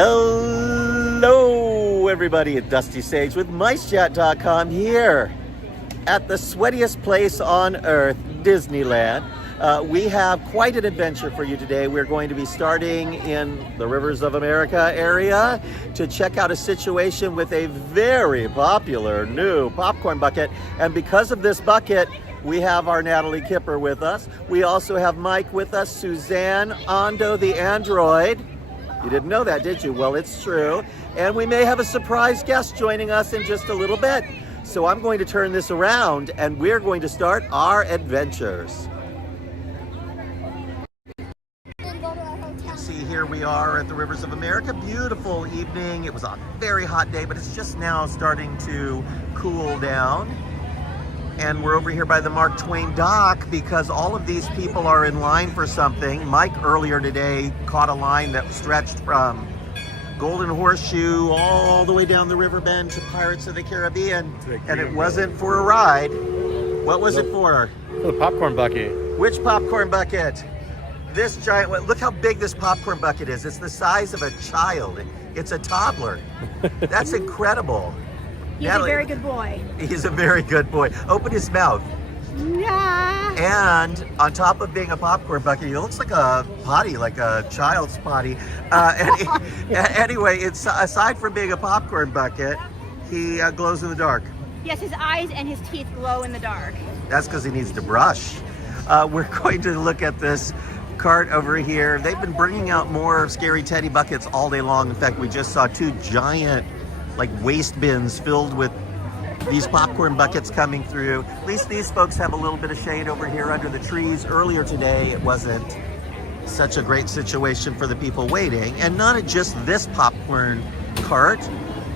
Hello, everybody at Dusty Sage with MiceChat.com here at the sweatiest place on earth, Disneyland. We have quite an adventure for you today. We're going to be starting in the Rivers of America area to check out a situation with a very popular new popcorn bucket. And because of this bucket, we have our Natalie Kipper with us. We also have Mike with us, Suzanne Ondo the android. You didn't know that, did you? Well, it's true. And we may have a surprise guest joining us in just a little bit. So I'm going to turn this around and we're going to start our adventures. See, here we are at the Rivers of America. Beautiful evening. It was a very hot day, but it's just now starting to cool down. And we're over here by the Mark Twain dock because all of these people are in line for something. Mike earlier today caught a line that stretched from Golden Horseshoe all the way down the river bend to Pirates of the Caribbean. And it wasn't for a ride. What was it for? For the popcorn bucket. Which popcorn bucket? This giant one. Look how big this popcorn bucket is. It's the size of a child. It's a toddler. That's incredible. He's Natalie, a very good boy. He's a very good boy. Open his mouth. Yeah. And on top of being a popcorn bucket, he looks like a potty, like a child's potty. Anyway, it's aside from being a popcorn bucket, he glows in the dark. Yes, his eyes and his teeth glow in the dark. That's because he needs to brush. We're going to look at this cart over here. They've been bringing out more Scary Teddy buckets all day long. In fact, we just saw two giant like waste bins filled with these popcorn buckets coming through. At least these folks have a little bit of shade over here under the trees. Earlier today, it wasn't such a great situation for the people waiting. And not just this popcorn cart,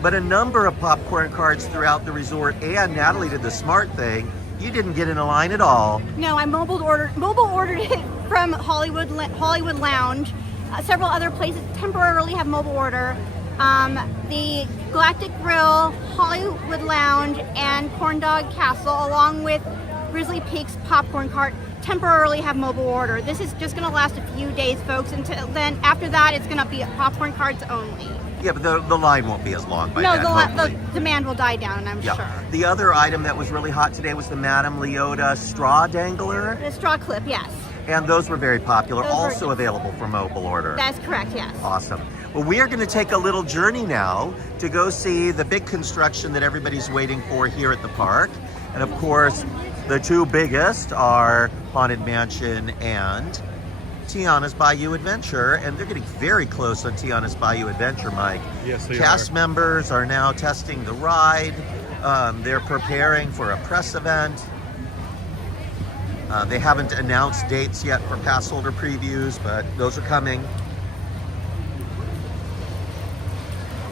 but a number of popcorn carts throughout the resort. And Natalie did the smart thing. You didn't get in a line at all. No, I mobile ordered it from Hollywood Lounge. Several other places temporarily have mobile order. The Galactic Grill, Hollywood Lounge, and Corn Dog Castle, along with Grizzly Peaks popcorn cart, temporarily have mobile order. This is just going to last a few days, folks. Until then, after that, it's going to be popcorn carts only. Yeah, but the line won't be as long by no, then, the demand will die down, I'm sure. The other item that was really hot today was the Madame Leota straw dangler. The straw clip, yes. And those were very popular, also available for mobile order. That's correct, yes. Awesome. Well, we are going to take a little journey now to go see the big construction that everybody's waiting for here at the park. And of course, the two biggest are Haunted Mansion and Tiana's Bayou Adventure. And they're getting very close on Tiana's Bayou Adventure, Mike. Yes, they Cast members are now testing the ride. They're preparing for a press event. They haven't announced dates yet for pass holder previews, but those are coming.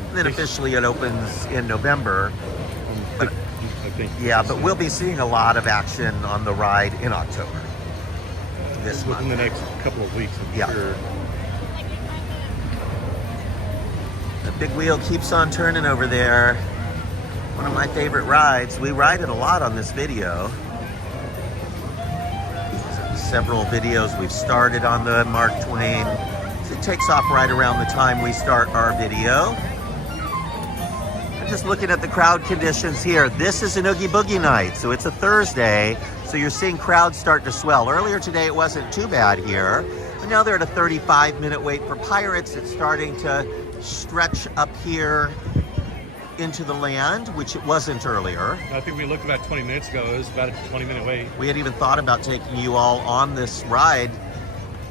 And then officially it opens in November. But, I think. Yeah, but we'll be seeing a lot of action on the ride in October. This Within month. the next couple of weeks, I'm sure. The big wheel keeps on turning over there. One of my favorite rides. We ride it a lot on this video. Several videos we've started on the Mark Twain. So it takes off right around the time we start our video. I'm just looking at the crowd conditions here. This is an Oogie Boogie night, so it's a Thursday, so you're seeing crowds start to swell. Earlier today it wasn't too bad here, but now they're at a 35-minute wait for Pirates. It's starting to stretch up here into the land, which it wasn't earlier. I think we looked about 20 minutes ago. It was about a 20-minute wait. We had even thought about taking you all on this ride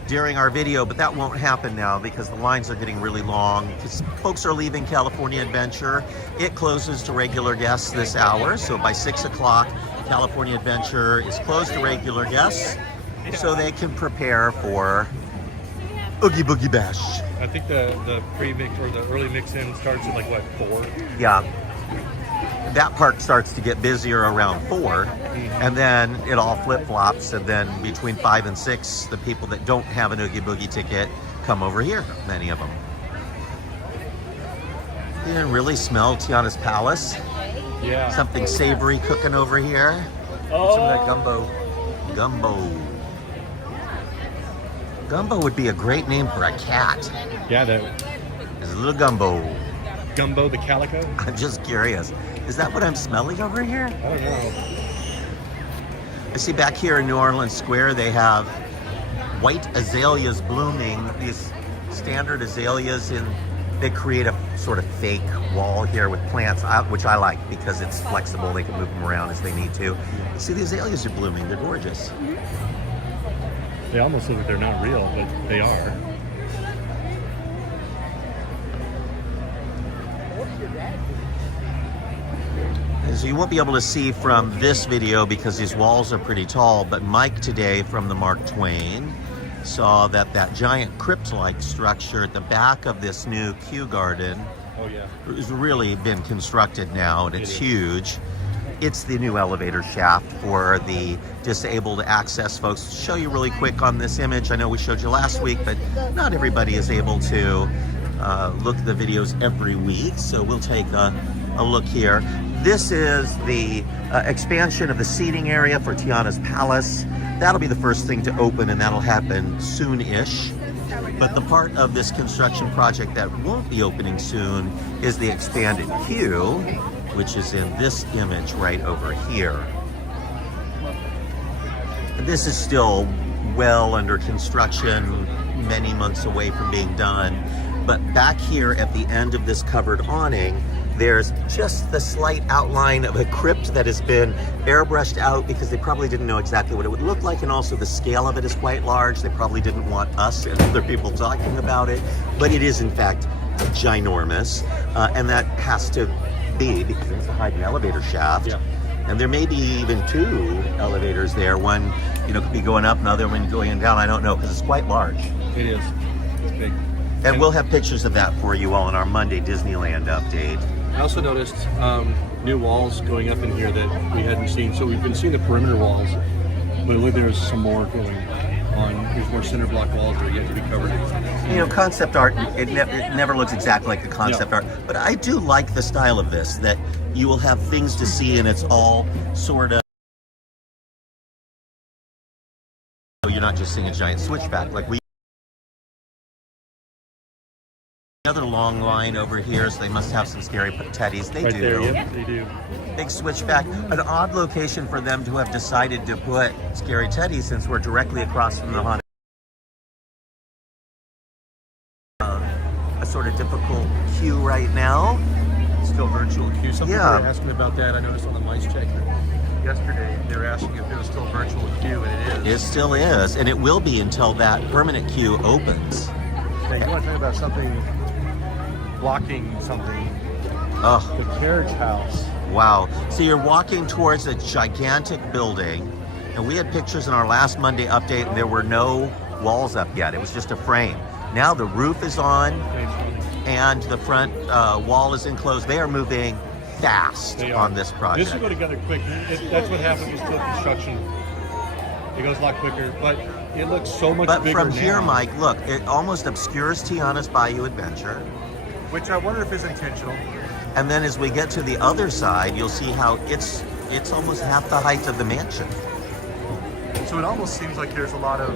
during our video, but that won't happen now because the lines are getting really long. Because folks are leaving California Adventure. It closes to regular guests this hour, so by 6 o'clock, California Adventure is closed to regular guests, so they can prepare for Oogie Boogie Bash. I think the pre-mix or the early mix-in starts at like, what, 4? Yeah. That park starts to get busier around 4, and then it all flip-flops, and then between 5 and 6, the people that don't have an Oogie Boogie ticket come over here, many of them. You can really smell Tiana's Palace. Yeah. Something savory cooking over here. Oh. Some of that gumbo. Gumbo would be a great name for a cat. Yeah, that. His little gumbo. Gumbo the calico? I'm just curious. Is that what I'm smelling over here? I don't know. I see back here in New Orleans Square, they have white azaleas blooming, these standard azaleas, and they create a sort of fake wall here with plants, which I like because it's flexible. They can move them around as they need to. See, the azaleas are blooming. They're gorgeous. They almost look like they're not real, but they are. So you won't be able to see from this video because these walls are pretty tall, but Mike today from the Mark Twain saw that that giant crypt-like structure at the back of this new Kew garden has really been constructed now, and it's huge. It's the new elevator shaft for the disabled access folks. Show you really quick on this image. I know we showed you last week, but not everybody is able to look at the videos every week, so we'll take a look here. This is the expansion of the seating area for Tiana's Palace. That'll be the first thing to open, and that'll happen soon-ish. But the part of this construction project that won't be opening soon is the expanded queue, which is in this image right over here. This is still well under construction, many months away from being done. But back here at the end of this covered awning, there's just the slight outline of a crypt that has been airbrushed out because they probably didn't know exactly what it would look like, and also the scale of it is quite large. They probably didn't want us and other people talking about it, but it is in fact ginormous, and that has to be because it's a hidden elevator shaft. Yeah. And there may be even two elevators there. One, could be going up, and the other one going down. I don't know, because it's quite large. It is. It's big. And we'll have pictures of that for you all in our Monday Disneyland update. I also noticed new walls going up in here that we hadn't seen. So we've been seeing the perimeter walls, but it look there's some more going on. There's more cinder block walls that are yet to be covered. Concept art, it never looks exactly like the concept art, but I do like the style of this, that you will have things to see and it's all sort of, you're not just seeing a giant switchback like we. Another long line over here, so they must have some scary teddies. They do. There, yep, they do. Big switchback. An odd location for them to have decided to put scary teddies since we're directly across from the haunted. A sort of difficult queue right now. Still virtual queue. Some people Yeah. were asking about that. I noticed on the mice check yesterday they were asking if it was still virtual queue, and it is. It still is, and it will be until that permanent queue opens. Now, you want to talk about something blocking something? Oh, The Carriage house. wow. So you're walking towards a gigantic building, and we had pictures in our last Monday update, and there were no walls up yet. It was just a frame. Now the roof is on, and the front wall is enclosed. They are moving fast on this project. This will go together quick. That's what happens with steel construction. It goes a lot quicker, but it looks so much bigger But from here, now. Mike, look, it almost obscures Tiana's Bayou Adventure. Which I wonder if is intentional. And then as we get to the other side, you'll see how it's almost half the height of the mansion. So it almost seems like there's a lot of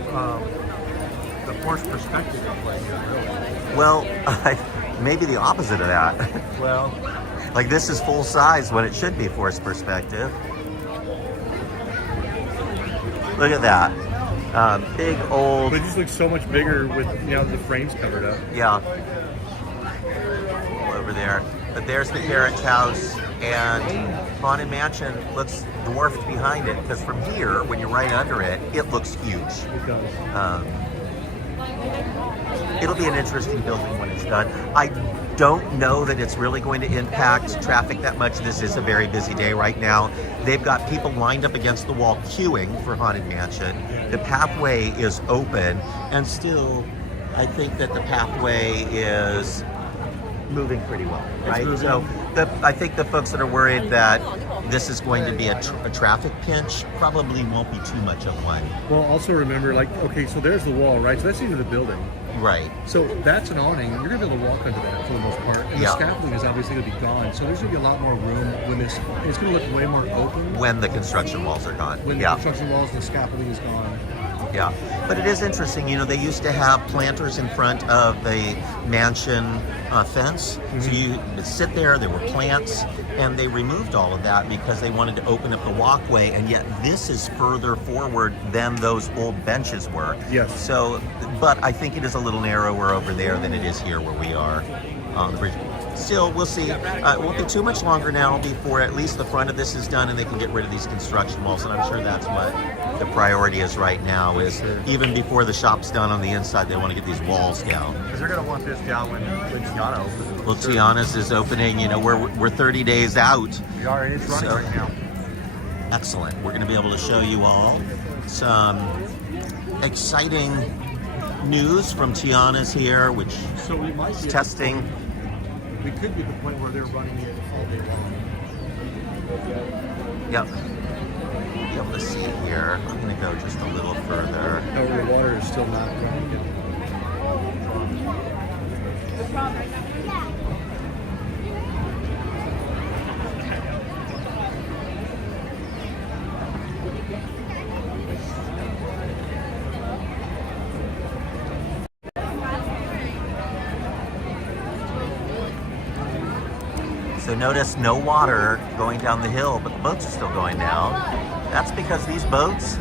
the forced perspective in play here, really. Well, maybe the opposite of that. Well, Like this is full size when it should be forced perspective. Look at that. Big old, but it just looks so much bigger with now that the frame's covered up. yeah. Over there. But there's the Carriage house, and Haunted Mansion looks dwarfed behind it, because from here, when you're right under it, it looks huge. It does. It'll be an interesting building when it's done. I don't know that it's really going to impact traffic that much. This is a very busy day right now. They've got people lined up against the wall queuing for Haunted Mansion. The pathway is open, and still, I think that the pathway is moving pretty well, right? So I think the folks that are worried that this is going to be a traffic pinch probably won't be too much of one. Well, also remember, like, okay, so there's the wall, right? So that's the end of the building. Right. So that's an awning. You're going to be able to walk under that for the most part. And Yeah. the scaffolding is obviously going to be gone. So there's going to be a lot more room when this, it's going to look way more open. When the construction walls are gone. When the Yeah. construction walls and the scaffolding is gone. Yeah. But it is interesting, you know, they used to have planters in front of the mansion fence. So you sit there, there were plants, and they removed all of that because they wanted to open up the walkway, and yet this is further forward than those old benches were. Yes. So, but I think it is a little narrower over there than it is here where we are on the bridge. Still, we'll see. It won't be too much longer now before at least the front of this is done and they can get rid of these construction walls, and I'm sure that's what the priority is right now, is even before the shop's done on the inside, they want to get these walls down. Because they're going to want this down when Tiana opens. Well, Tiana's is opening, you know, we're 30 days out. We are, and it's running right now. Excellent. We're going to be able to show you all some exciting news from Tiana's here, which So we might is be testing. We could be at the point where they're running it all day long. Yep. We'll be able to see here. I'm going to go just a little further. No, the water is still not running it. So notice no water going down the hill, but the boats are still going down. That's because these boats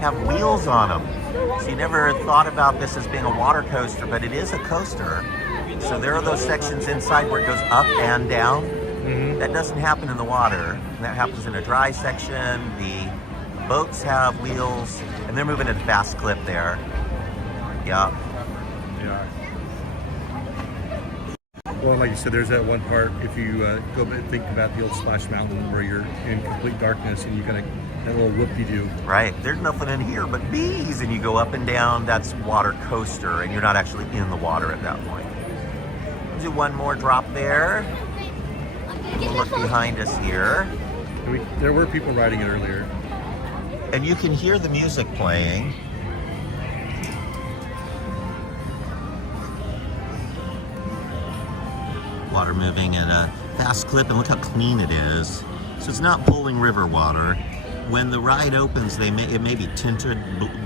have wheels on them. So you never thought about this as being a water coaster, but it is a coaster. So there are those sections inside where it goes up and down. That doesn't happen in the water. That happens in a dry section. The boats have wheels, and they're moving at a fast clip there. Yeah. Yeah. Well, like you said, there's that one part, if you go and think about the old Splash Mountain where you're in complete darkness and you got that little whoop-de-doo. Right, there's nothing in here but bees, and you go up and down, that's water coaster, and you're not actually in the water at that point. We'll do one more drop there. We'll look behind us here. There were people riding it earlier. And you can hear the music playing. Water moving at a fast clip, and look how clean it is. So it's not pulling river water. When the ride opens, it may be tinted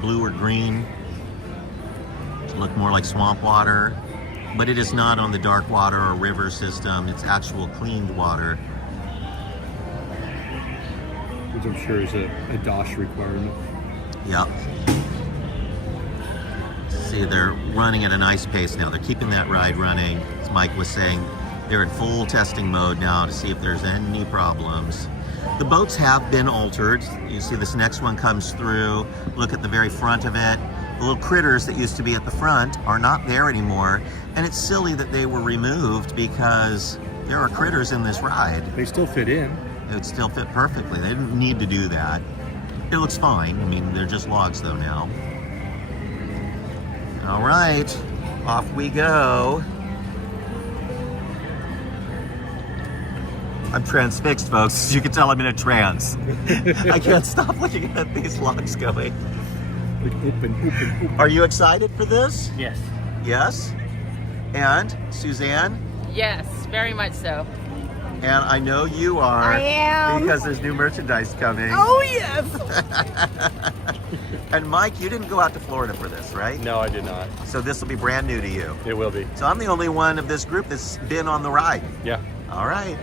blue or green to look more like swamp water, but it is not on the dark water or river system. It's actual cleaned water. Which I'm sure is a DOS requirement. Yep. See, they're running at a nice pace now. They're keeping that ride running. As Mike was saying, they're in full testing mode now to see if there's any problems. The boats have been altered. You see this next one comes through. Look at the very front of it. The little critters that used to be at the front are not there anymore. And it's silly that they were removed because there are critters in this ride. They still fit in. It would still fit perfectly. They didn't need to do that. It looks fine. I mean, they're just logs though now. All right, off we go. I'm transfixed, folks. As you can tell, I'm in a trance. I can't stop looking at these logs going. Open. Are you excited for this? Yes. Yes? And Suzanne? Yes, very much so. And I know you are. I am. Because there's new merchandise coming. Oh, yes. And Mike, you didn't go out to Florida for this, right? No, I did not. So this will be brand new to you. It will be. So I'm the only one of this group that's been on the ride. Yeah. All right.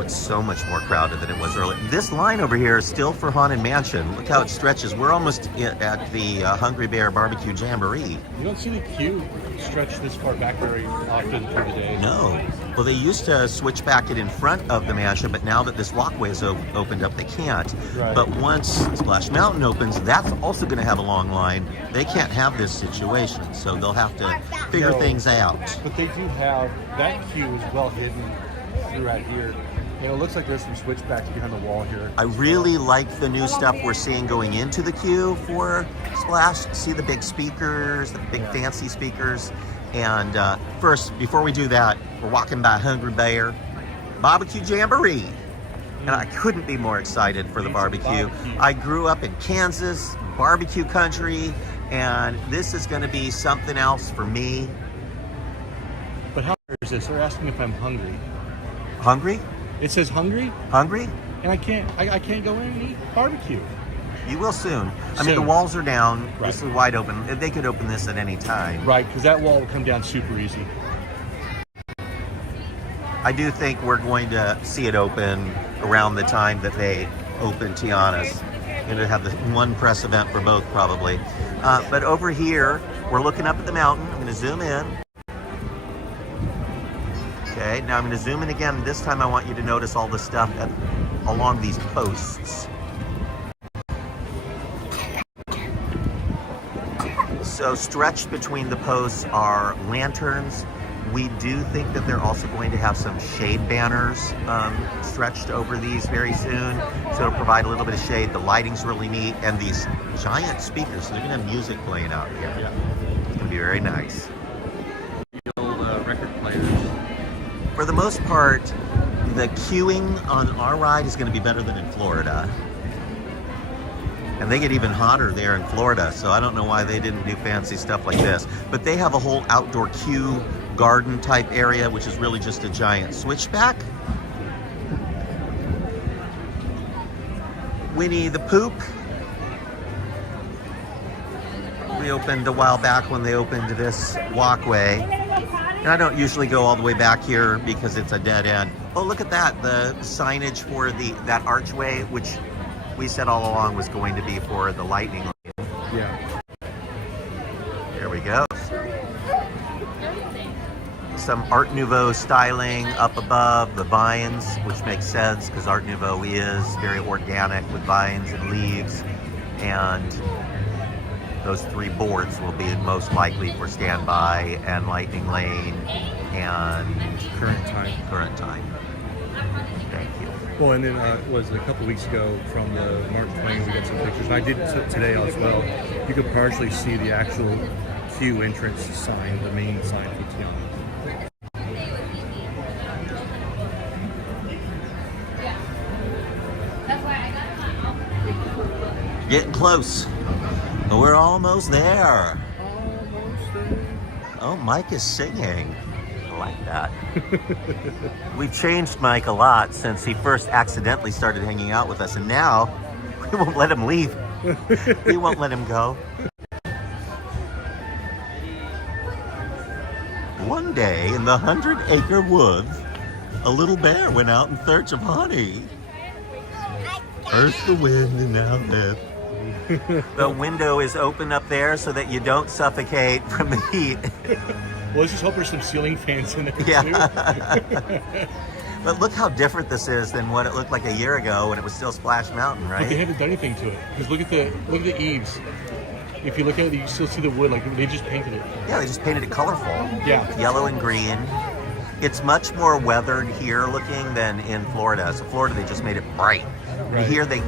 It's so much more crowded than it was earlier. This line over here is still for Haunted Mansion. Look how it stretches. We're almost at the Hungry Bear Barbecue Jamboree. You don't see the queue stretch this far back very often through the day. No. Well, they used to switch back it in front of the mansion, but now that this walkway is opened up, they can't. Right. But once Splash Mountain opens, that's also going to have a long line. They can't have this situation, so they'll have to figure things out. But they do have, that queue is well hidden throughout here. You know, it looks like there's some switchbacks behind the wall here. I really like the new stuff we're seeing going into the queue for Splash. See the big speakers, the big fancy speakers. And first, before we do that, we're walking by Hungry Bear Barbecue Jamboree. And I couldn't be more excited for the barbecue. I grew up in Kansas, barbecue country, and this is going to be something else for me. But how is this? They're asking if I'm hungry. Hungry? It says hungry? Hungry? and I can't go in and eat barbecue. You will soon. I mean, the Soon. walls are down. Right. This is wide open. They could open this at any time. Right, because that wall will come down super easy. I do think we're going to see it open around the time that they open Tiana's. Going to have the one press event for both probably. But over here, we're looking up at the mountain. I'm going to zoom in. Okay, now I'm going to zoom in again. This time I want you to notice all the stuff along these posts. So stretched between the posts are lanterns. We do think that they're also going to have some shade banners stretched over these very soon. So it'll provide a little bit of shade. The lighting's really neat. And these giant speakers, so they're gonna have music playing out here. Yeah. It's gonna be very nice. The old record players. For the most part, the queuing on our ride is gonna be better than in Florida. And they get even hotter there in Florida, so I don't know why they didn't do fancy stuff like this. But they have a whole outdoor queue garden type area, which is really just a giant switchback. Winnie the Pooh reopened a while back when they opened this walkway. And I don't usually go all the way back here because it's a dead end. Oh, look at that, the signage for that archway, which we said all along was going to be for the lightning lane. Yeah. There we go. Some Art Nouveau styling up above, the vines, which makes sense because Art Nouveau is very organic with vines and leaves. And those three boards will be most likely for standby and lightning lane and Current time. current time. Thank you. Well, and then was it a couple weeks ago from the Mark Twain, we got some pictures. And I did today as well. You could partially see the actual queue entrance sign, the main sign for Tiana. Getting close. We're almost there. Almost there. Oh, Mike is singing. I like that. We've changed Mike a lot since he first accidentally started hanging out with us, and now we won't let him leave. We won't let him go. One day in the 100-acre woods, a little bear went out in search of honey. First the wind and now death. The window is open up there so that you don't suffocate from the heat. Well, let's just hope there's some ceiling fans in there Yeah. But look how different this is than what it looked like a year ago when it was still Splash Mountain, But they right? haven't done anything to it. Because look at the eaves. If you look at it, you still see the wood. Like they just painted it. Yeah, they just painted it colorful. Yeah. Yellow and green. It's much more weathered here looking than in Florida. So Florida, they just made it bright. Right. Here they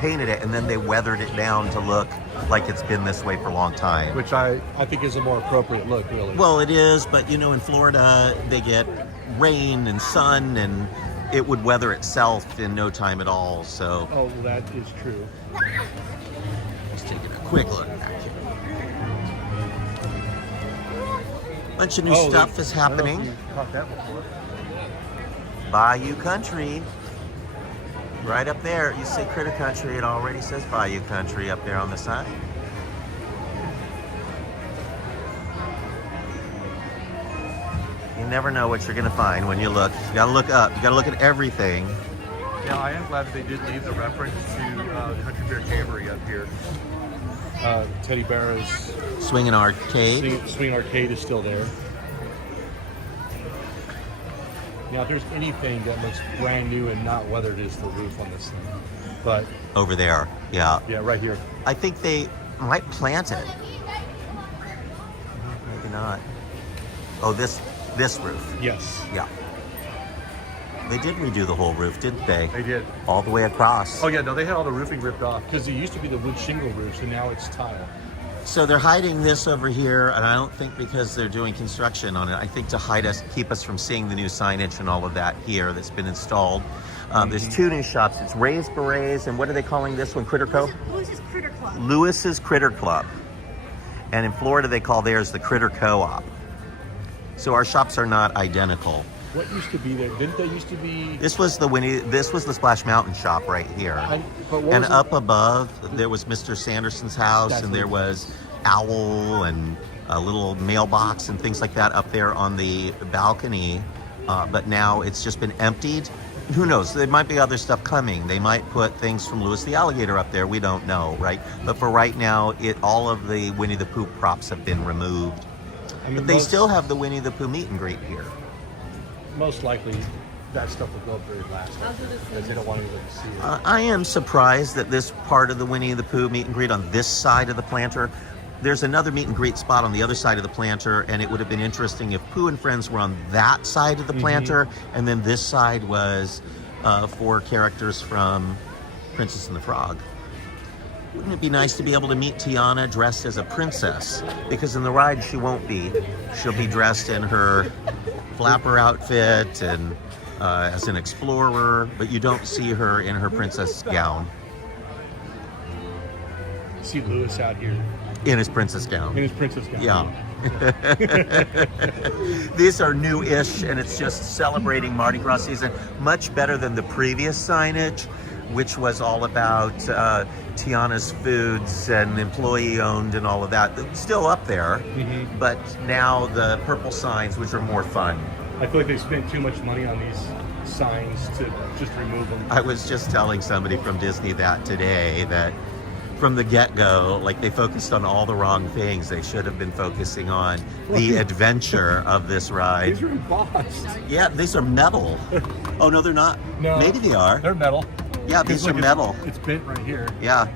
painted it and then they weathered it down to look like it's been this way for a long time. Which I think is a more appropriate look, really. Well, it is, but you know, in Florida, they get rain and sun and it would weather itself in no time at all, so. Oh, well, that is true. Just taking a quick look back here. Bunch of new stuff is happening. I don't know if you caught that before. Bayou Country. Right up there, you say Critter Country, it already says Bayou Country up there on the sign. You never know what you're gonna find when you look. You gotta look up, you gotta look at everything. Yeah, I am glad that they did leave the reference to the Country Bear Jamboree up here. Teddy Bear's Swinging Arcade. Swing Arcade is still there. Now, if there's anything that looks brand new and not weathered, is the roof on this thing. But Over there, yeah. yeah, right here. I think they might plant it. Maybe not. Oh, this roof. Yes, Yeah. They did redo the whole roof, didn't they? they did. All the way across. Oh yeah, no, they had all the roofing ripped off because it used to be the wood shingle roofs, and now it's tile. So they're hiding this over here, and I don't think because they're doing construction on it. I think to hide us, keep us from seeing the new signage and all of that here that's been installed. There's two new shops. It's Ray's Berets, and what are they calling this one? Critter Co? Lewis's Critter Club. Lewis's Critter Club. And in Florida, they call theirs the Critter Co-op. So our shops are not identical. What used to be there? Didn't there used to be? This was the Splash Mountain shop right here. But what And was it? up above, there was Mr. Sanderson's house, That's and what there it was Owl and a little mailbox and things like that up there on the balcony. But now it's just been emptied. Who knows? There might be other stuff coming. They might put things from Louis the Alligator up there. We don't know, right? But for right now, all of the Winnie the Pooh props have been removed. I mean, But they still have the Winnie the Pooh meet and greet here. most likely that stuff will go up very last because they don't want anybody to see it. I am surprised that this part of the Winnie the Pooh meet and greet on this side of the planter, there's another meet and greet spot on the other side of the planter, and it would have been interesting if Pooh and Friends were on that side of the planter, and then this side was for characters from Princess and the Frog. Wouldn't it be nice to be able to meet Tiana dressed as a princess? Because in the ride she won't be. She'll be dressed in her flapper outfit and as an explorer, but you don't see her in her princess gown. See Louis out here In his princess gown. in his princess gown. Yeah. These are new-ish, and it's just celebrating Mardi Gras season. Much better than the previous signage, which was all about Tiana's foods and employee-owned and all of that. It's still up there, but now the purple signs, which are more fun. I feel like they spent too much money on these signs to just remove them. I was just telling somebody from Disney that today, that from the get-go, like, they focused on all the wrong things. They should have been focusing on the adventure of this ride. These are embossed. Yeah, these are metal. Oh, no, they're not. No. Maybe they are. They're metal. Yeah, these are Look, metal. It's bent right here. Yeah,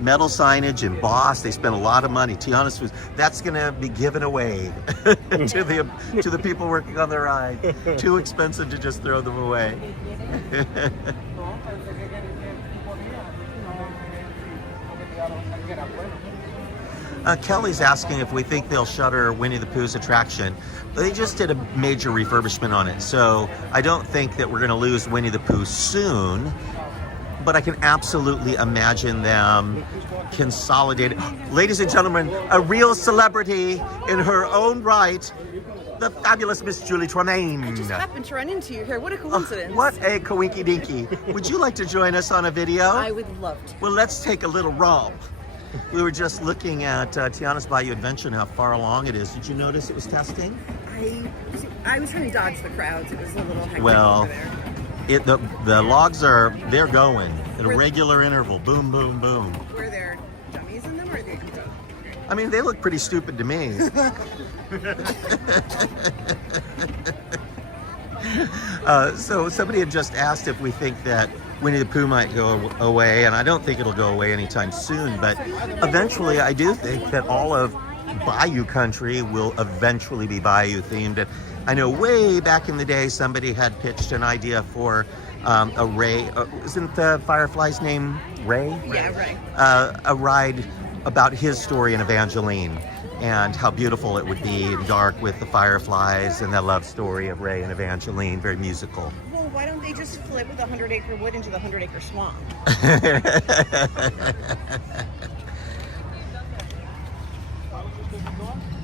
metal signage, embossed. They spent a lot of money. Tiana's food, that's going to be given away to the people working on the ride. Too expensive to just throw them away. Kelly's asking if we think they'll shutter Winnie the Pooh's attraction. They just did a major refurbishment on it, so I don't think that we're going to lose Winnie the Pooh soon. But I can absolutely imagine them consolidating. Ladies and gentlemen, a real celebrity in her own right, the fabulous Miss Julie Tremaine. I just happened to run into you here. What a coincidence. What a coinky dinky. Would you like to join us on a video? I would love to. Well, let's take a little romp. We were just looking at Tiana's Bayou Adventure and how far along it is. Did you notice it was testing? I was trying to dodge the crowds. It was a little hectic Well, over there. the logs they're going at a regular interval. Boom, boom, boom. Were there dummies in them or are they empty? I mean, they look pretty stupid to me. So somebody had just asked if we think that Winnie the Pooh might go away, and I don't think it'll go away anytime soon, but eventually I do think that all of Bayou Country will eventually be Bayou themed. And I know way back in the day somebody had pitched an idea for a Ray, isn't the Firefly's name Ray? Yeah, right. A ride about his story in Evangeline and how beautiful it would be in dark with the fireflies and the love story of Ray and Evangeline, very musical. Well, why don't they just flip the 100-acre wood into the 100-acre swamp?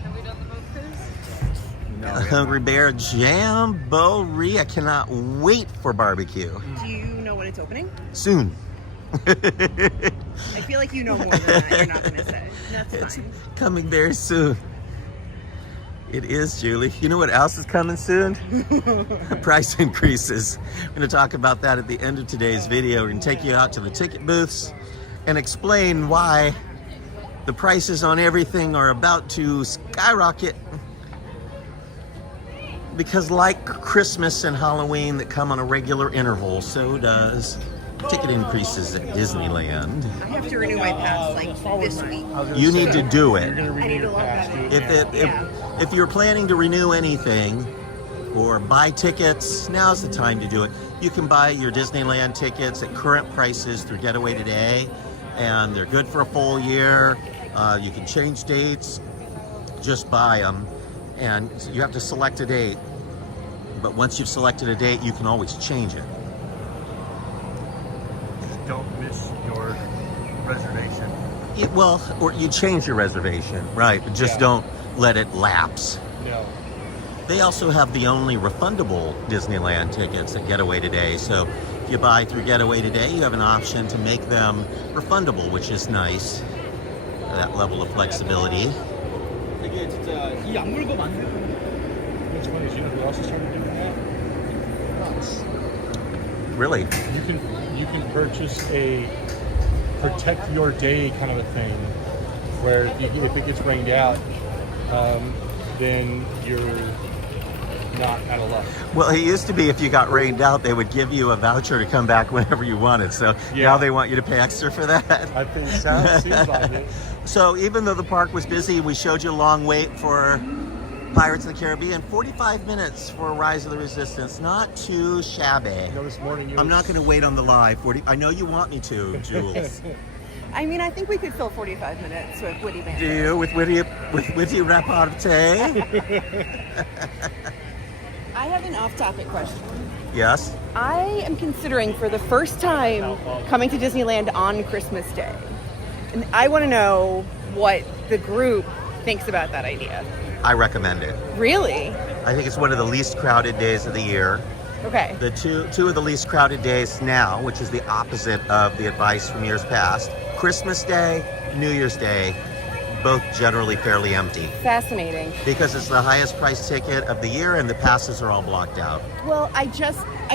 Have we done the boat cruise? Hungry Bear Jamboree. I cannot wait for barbecue. Do you know when it's opening? Soon. I feel like you know more than that. You're not going to say. That's It's fine. coming very soon. It is, Julie. You know what else is coming soon? Price increases. We're going to talk about that at the end of today's video. We're going to take you out to the ticket booths and explain why the prices on everything are about to skyrocket. Because like Christmas and Halloween that come on a regular interval, so does ticket increases at Disneyland. I have to renew my pass like this week. You need to do it. You're going to renew your pass, dude. If you're planning to renew anything or buy tickets, now's the time to do it. You can buy your Disneyland tickets at current prices through Getaway Today, and they're good for a full year. You can change dates, just buy them, and you have to select a date. But once you've selected a date, you can always change it. Don't miss your reservation. Or you change your reservation, right? But just Yeah. don't let it lapse. No. They also have the only refundable Disneyland tickets at Getaway Today. So if you buy through Getaway Today, you have an option to make them refundable, which is nice. That level of flexibility. 되게 진짜 이 약물고 만드는. What's funny is, you know who else started doing that? Really? You can purchase a protect your day kind of a thing, where if it gets rained out, then you're not out of luck. Well, it used to be if you got rained out, they would give you a voucher to come back whenever you wanted. So Yeah. now they want you to pay extra for that. I think seems like it. So even though the park was busy, we showed you a long wait for Pirates of the Caribbean. 45 minutes for Rise of the Resistance. Not too shabby. You know, this morning I'm not going to wait on the live. I know you want me to, Jules. I mean, I think we could fill 45 minutes with witty banter. Do you? With witty repartee? I have an off-topic question. Yes. I am considering for the first time coming to Disneyland on Christmas Day. And I want to know what the group thinks about that idea. I recommend it. Really? I think it's one of the least crowded days of the year. Okay. The two of the least crowded days now, which is the opposite of the advice from years past. Christmas Day, New Year's Day, both generally fairly empty. Fascinating. Because it's the highest price ticket of the year and the passes are all blocked out. Well, I've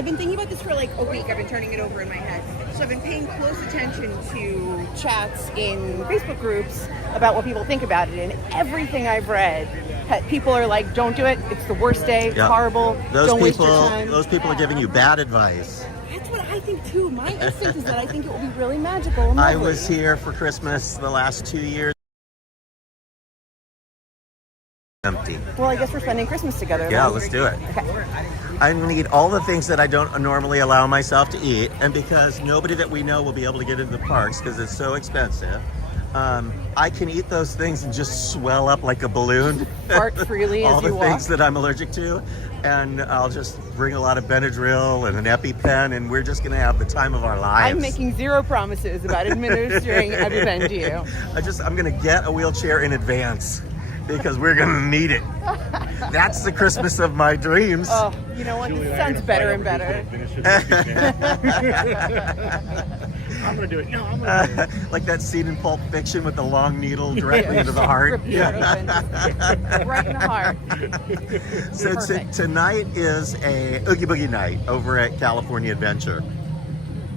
been thinking about this for like a week. I've been turning it over in my head. So I've been paying close attention to chats in Facebook groups about what people think about it. And everything I've read, people are like, don't do it. It's the worst day. It's horrible. Don't waste your time. Those people are giving you bad advice. That's what I think too. My instinct is that I think it will be really magical and I lovely. was here for Christmas the last 2 years. Empty. Well, I guess we're spending Christmas together. Yeah, then. let's do it. Okay. I'm gonna eat all the things that I don't normally allow myself to eat, and because nobody that we know will be able to get into the parks because it's so expensive, I can eat those things and just swell up like a balloon. Fart freely all as the you things walk. that I'm allergic to, and I'll just bring a lot of Benadryl and an EpiPen, and we're just gonna have the time of our lives. I'm making zero promises about administering EpiPen to you. I'm gonna get a wheelchair in advance because we're gonna need it. That's the Christmas of my dreams. Oh, you know what? Julie This and I are sounds gonna better fight and over better. I'm gonna do it. No, I'm gonna do it. Like that scene in Pulp Fiction with the long needle directly into the heart. Rip your open. Right in the heart. So Perfect. tonight is a Oogie Boogie night over at California Adventure.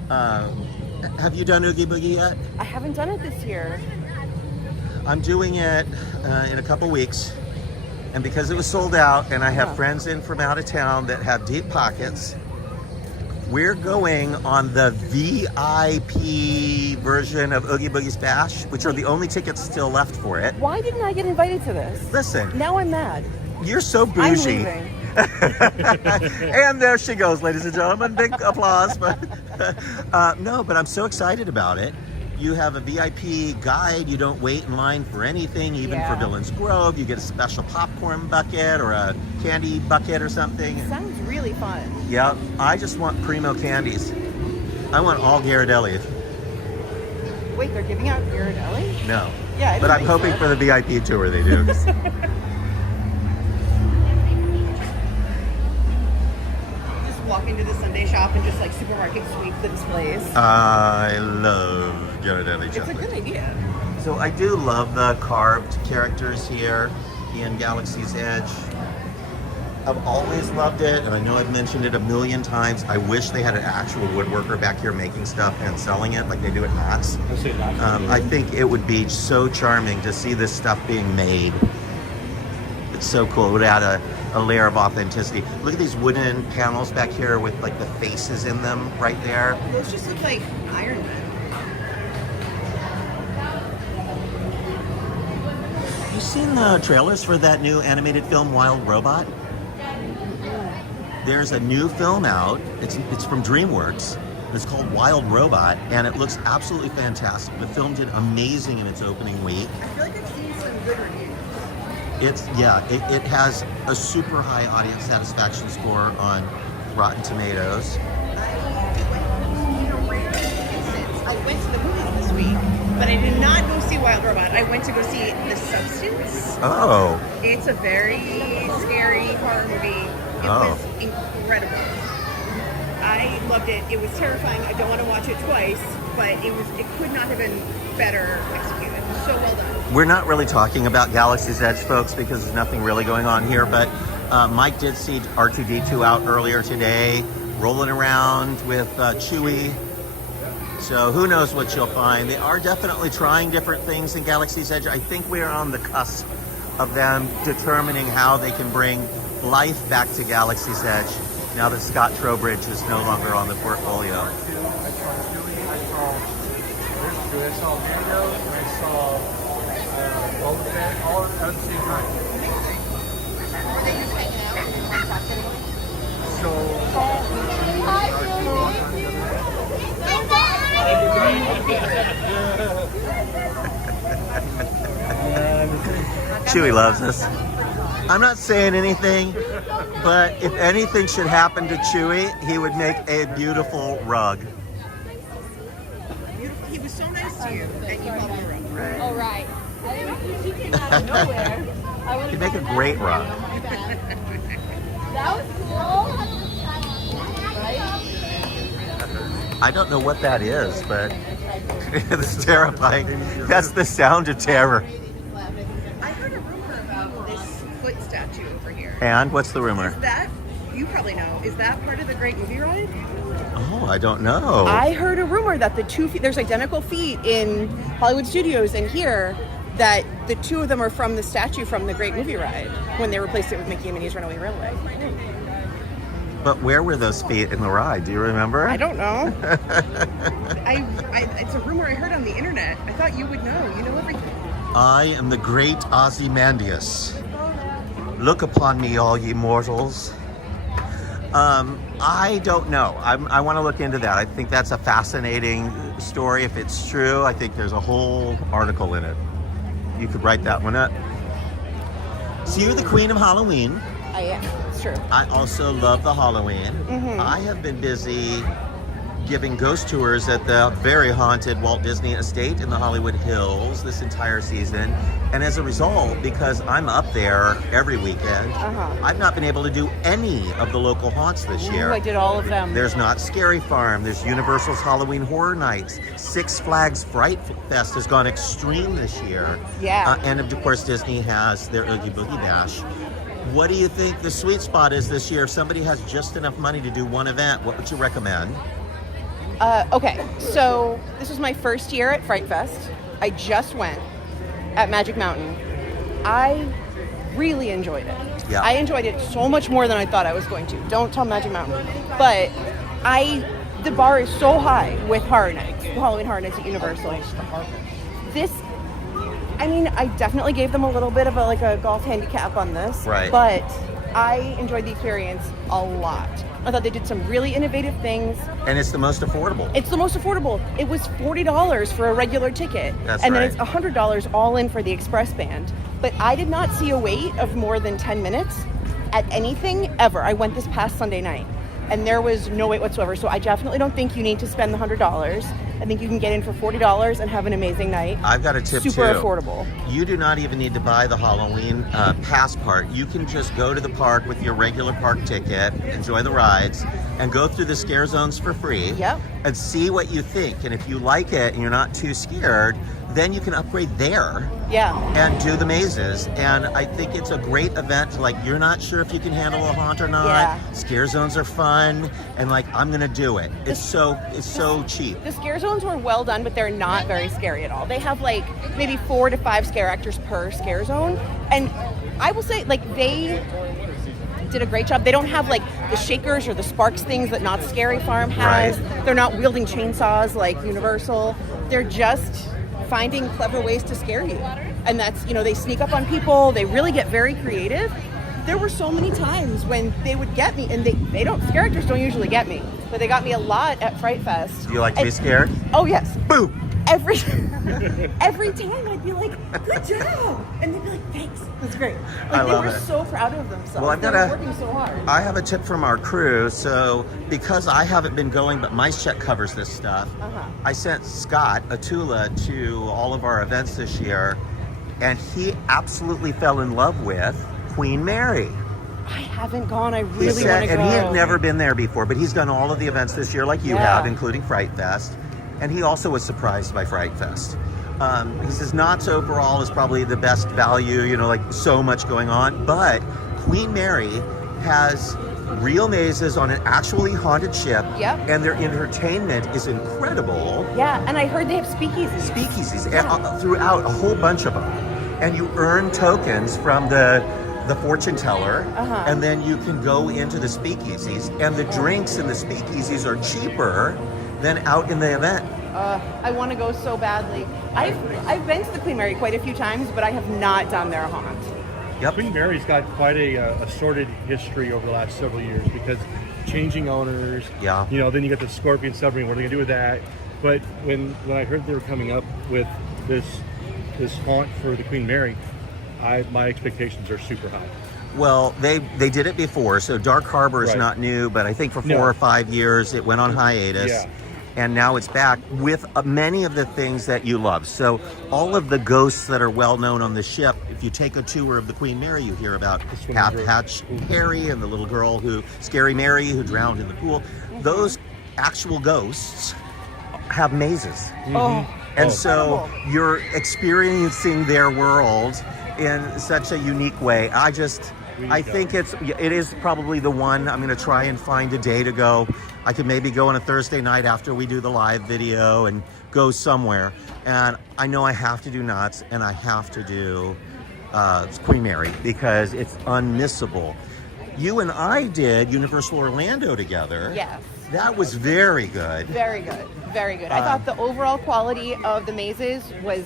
Have you done Oogie Boogie yet? I haven't done it this year. I'm doing it in a couple weeks. And because it was sold out and I have friends in from out of town that have deep pockets, we're going on the VIP version of Oogie Boogie Bash, which are the only tickets still left for it. Why didn't I get invited to this? Listen, Now I'm mad. you're so I'm bougie. leaving. And there she goes, ladies and gentlemen. Big applause. But no, but I'm so excited about it. You have a VIP guide. You don't wait in line for anything, even for Yeah. Villains Grove. You get a special popcorn bucket or a candy bucket or something. Sounds really fun. Yeah, I just want primo candies. I want all Ghirardelli. Wait, they're giving out Ghirardelli? No. Yeah, I But didn't I'm think hoping so. for the VIP tour they do. Just walk into the Sunday shop and just like supermarket sweep the displays. I love Ghirardelli It's a chocolate. good idea. So I do love the carved characters here in Galaxy's Edge. I've always loved it, and I know I've mentioned it a million times. I wish they had an actual woodworker back here making stuff and selling it like they do at Knott's. Let's say that. I think it would be so charming to see this stuff being made. It's so cool. It would add a layer of authenticity. Look at these wooden panels back here with like the faces in them right there. Those just look like Iron Man. You seen the trailers for that new animated film Wild Robot? There's a new film out. It's from DreamWorks. It's called Wild Robot, and it looks absolutely fantastic. The film did amazing in its opening week. I feel like I've seen some good reviews. It has a super high audience satisfaction score on Rotten Tomatoes. I went to the movies this week, but I did not go see Wild Robot. I went to go see The Substance. Oh. It's a very scary horror movie. It was incredible. I loved it. It was terrifying. I don't want to watch it twice, but it could not have been better executed. So well done. We're not really talking about Galaxy's Edge, folks, because there's nothing really going on here, but Mike did see R2-D2 out earlier today, rolling around with Chewie. So who knows what you'll find. They are definitely trying different things in Galaxy's Edge. I think we are on the cusp of them determining how they can bring life back to Galaxy's Edge now that Scott Trowbridge is no longer on the portfolio. I saw Mando, and I saw Boba Fett all at the same time. Were they just hanging out and like talking? So, Chewie loves us. I'm not saying anything, but if anything should happen to Chewie, he would make a beautiful rug. He was so nice to you, and you called him a rug. Oh, right. She came out of nowhere. He'd make a great rug. That was cool. Right? I don't know what that is, but it's terrifying. That's the sound of terror. I heard a rumor about this foot statue over here. And what's the rumor? Is that, you probably know, is that part of the Great Movie Ride? Oh, I don't know. I heard a rumor that the 2 feet, there's identical feet in Hollywood Studios and here, that the 2 of them are from the statue from the Great Movie Ride when they replaced it with Mickey and Minnie's Runaway Railway. But where were those feet in the ride? Do you remember? I don't know. It's a rumor I heard on the internet. I thought you would know. You know everything. I am the great Ozymandias. Look upon me, all ye mortals. I don't know. I want to look into that. I think that's a fascinating story. If it's true, I think there's a whole article in it. You could write that one up. So you're the queen of Halloween. I am. It's true. I also love the Halloween. Mm-hmm. I have been busy giving ghost tours at the very haunted Walt Disney Estate in the Hollywood Hills this entire season. And as a result, because I'm up there every weekend, I've not been able to do any of the local haunts this year. Ooh, I did all of them. There's not Scary Farm, there's Universal's Halloween Horror Nights, Six Flags Fright Fest has gone extreme this year. Yeah. And of course Disney has their Oogie Boogie Bash. What do you think the sweet spot is this year? If somebody has just enough money to do one event, what would you recommend? Okay, so this was my first year at Fright Fest. I just went at Magic Mountain. I really enjoyed it. Yeah. I enjoyed it so much more than I thought I was going to. Don't tell Magic Mountain. But the bar is so high with Horror Nights, Halloween Horror Nights at Universal. This, I mean, I definitely gave them a little bit of a golf handicap on this. Right. But I enjoyed the experience a lot. I thought they did some really innovative things. And it's the most affordable. It's the most affordable. It was $40 for a regular ticket. That's and right. then it's $100 all in for the express band. But I did not see a wait of more than 10 minutes at anything ever. I went this past Sunday night and there was no wait whatsoever. So I definitely don't think you need to spend the $100. I think you can get in for $40 and have an amazing night. I've got a tip too. Super affordable. You do not even need to buy the Halloween pass part. You can just go to the park with your regular park ticket, enjoy the rides, and go through the scare zones for free. Yep. And see what you think. And if you like it and you're not too scared, then you can upgrade there. Yeah. And do the mazes. And I think it's a great event. Like, you're not sure if you can handle a haunt or not. Yeah. Scare zones are fun. And like, I'm gonna do it. It's so cheap. The scare zones were well done, but they're not very scary at all. They have like maybe 4 to 5 scare actors per scare zone. And I will say, like, they did a great job. They don't have like the shakers or the sparks things that Not Scary Farm has. Right. They're not wielding chainsaws like Universal. They're just finding clever ways to scare you. And that's, they sneak up on people. They really get very creative. There were so many times when they would get me, and they don't, scare actors don't usually get me, but they got me a lot at Fright Fest. Do you like to be scared? Oh yes. Boo! every time I'd be like, good job, and they'd be like, thanks, that's great. Like, I love they were it. so proud of themselves. Well, I've they got were working so hard. I have a tip from our crew. So because I haven't been going, but MiceChat covers this stuff, I sent Scott Atula to all of our events this year, and he absolutely fell in love with Queen Mary. I haven't gone. I He really want said, to go. and he had never been there before, but he's done all of the events this year like you Yeah. have, including Fright Fest. And he also was surprised by Fright Fest. He says Knott's overall is probably the best value, you know, like so much going on. But Queen Mary has real mazes on an actually haunted ship. Yep. And their entertainment is incredible. Yeah, and I heard they have speakeasies. Speakeasies throughout, a whole bunch of them. And you earn tokens from the fortune teller, and then you can go into the speakeasies, and the drinks in the speakeasies are cheaper than out in the event. I want to go so badly. I've been to the Queen Mary quite a few times, but I have not done their haunt. Yep. Queen Mary's got quite a sordid history over the last several years because changing owners. Yeah. You know, then you got the Scorpion submarine. What are they gonna do with that? But when I heard they were coming up with this haunt for the Queen Mary, my expectations are super high. Well, they did it before, so Dark Harbor is Right. not new, but I think for 4 No. or 5 years it went on hiatus. Yeah. And now it's back with many of the things that you love. So all of the ghosts that are well known on the ship, if you take a tour of the Queen Mary, you hear about swimming Half girl. Hatch Harry and the little girl Scary Mary, who drowned in the pool. Those actual ghosts have mazes. Oh, And so you're experiencing their world in such a unique way. I think it is probably the one. I'm going to try and find a day to go. I could maybe go on a Thursday night after we do the live video and go somewhere. And I know I have to do Knott's and I have to do Queen Mary because it's unmissable. You and I did Universal Orlando together. yes. That was very good. Very good. Very good. I thought the overall quality of the mazes was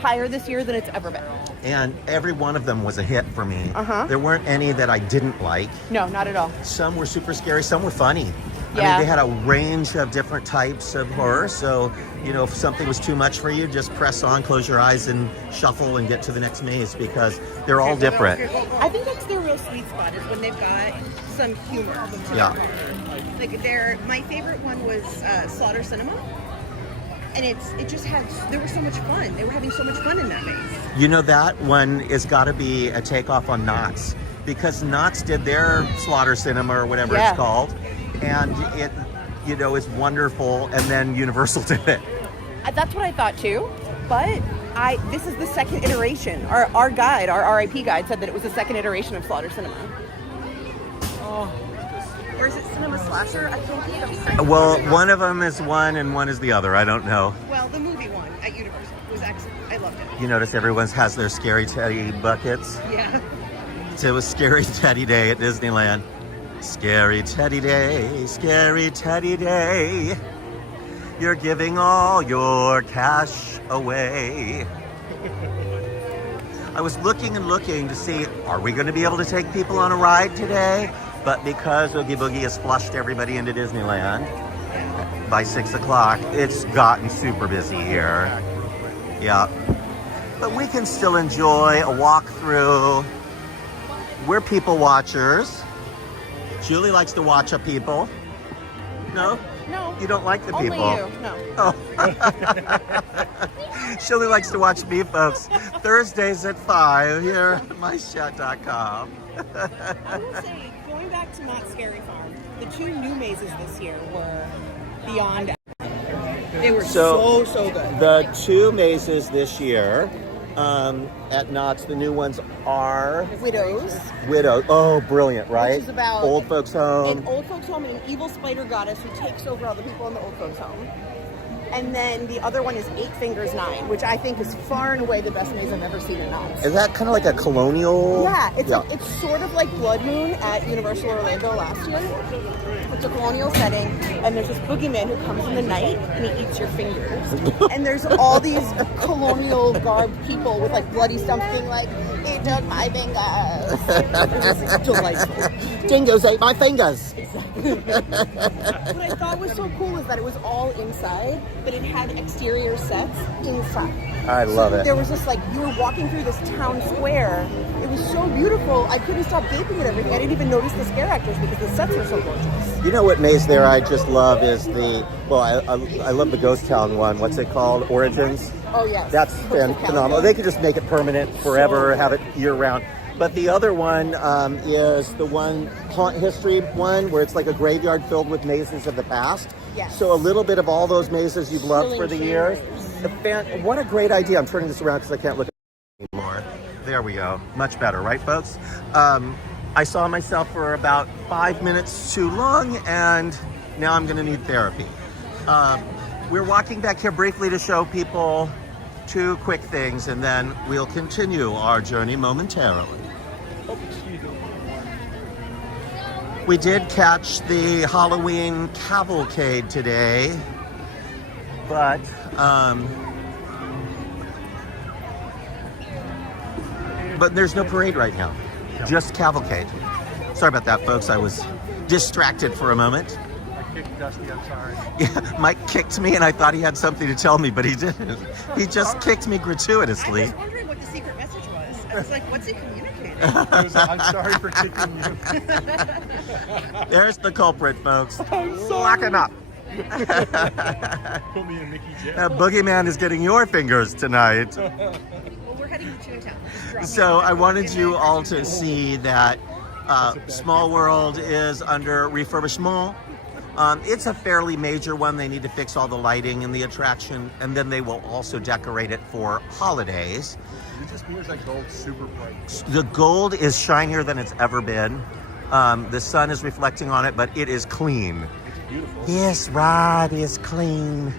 higher this year than it's ever been. And every one of them was a hit for me. Uh-huh. There weren't any that I didn't like. No, not at all. Some were super scary, some were funny. I Yeah. mean, they had a range of different types of horror. So, you know, if something was too much for you, just press on, close your eyes, and shuffle and get to the next maze because they're all different. I think that's their real sweet spot is when they've got some humor to Yeah. their horror. Like my favorite one was Slaughter Cinema. And there was so much fun. They were having so much fun in that maze. You know, that one is got to be a takeoff on Knott's because Knott's did their Slaughter Cinema or whatever Yeah. it's called. And it, you know, is wonderful. And then Universal did it. That's what I thought too. But this is the second iteration. Our guide, our RIP guide, said that it was the second iteration of Slaughter Cinema. Or is it Cinema Slasher? I can't think of. Well, one of them is one and one is the other. I don't know. Well, the movie one at Universal was excellent. I loved it. You notice everyone has their Scary Teddy buckets. Yeah. So it was Scary Teddy Day at Disneyland. Scary Teddy Day, Scary Teddy Day. You're giving all your cash away. I was looking to see, are we going to be able to take people on a ride today? But because Oogie Boogie has flushed everybody into Disneyland by 6 o'clock, it's gotten super busy here. Yeah. But we can still enjoy a walk through. We're people watchers. Julie likes to watch a people. No? No. You don't like the Only people? you. No. Oh. Shirley likes to watch me, folks. Thursdays at 5 here at MiceChat.com. I will say, going back to Knott's Scary Farm, the two new mazes this year were beyond. They were so good. The two mazes this year at Knott's, the new ones are Widows. Widow. Oh, brilliant, right? Which is about Old folks home. An old folks home and an evil spider goddess who takes over all the people in the old folks home. And then the other one is 8 Fingers 9, which I think is far and away the best maze I've ever seen in Knott's. Is that kind of like a colonial? Yeah, it's sort of like Blood Moon at Universal Orlando last year. It's a colonial setting, and there's this boogeyman who comes in the night and he eats your fingers. And there's all these colonial garbed people with like bloody stumps being like, he took my fingers. It's delightful. Dingoes ate my fingers. What I thought was so cool is that it was all inside, but it had exterior sets inside. I love it. There was just like, you were walking through this town square. It was so beautiful. I couldn't stop gaping at everything. I didn't even notice the scare actors because the sets were so gorgeous. You know what maze there I just love is the, well, I love the Ghost Town one. What's it called? Origins? Oh, yes. That's phenomenal. They could just make it permanent forever, have it year round. But the other one is the one, Haunt History one, where it's like a graveyard filled with mazes of the past. Yes. So a little bit of all those mazes you've loved for the Chilling years. What a great idea. I'm turning this around because I can't look at it anymore. There we go. Much better, right, folks? I saw myself for about 5 minutes too long, and now I'm going to need therapy. We're walking back here briefly to show people 2 quick things, and then we'll continue our journey momentarily. We did catch the Halloween cavalcade today, but there's no parade right now, just cavalcade. Sorry about that, folks. I was distracted for a moment. I kicked Dusty, I'm sorry. Yeah, Mike kicked me and I thought he had something to tell me, but he didn't. He just kicked me gratuitously. I was wondering what the secret message was. I was like, what's he communicating? I'm sorry for kicking you. There's the culprit, folks. I'm sorry. Locking up. Put me in Mickey jail. Boogeyman is getting your fingers tonight. Well, we're heading to Toontown. So I wanted you all to see that Small World is under refurbishment. It's a fairly major one. They need to fix all the lighting in the attraction, and then they will also decorate it for holidays. It just mirrors that gold super bright. The gold is shinier than it's ever been. The sun is reflecting on it, but it is clean. It's beautiful. Yes, Rod is clean.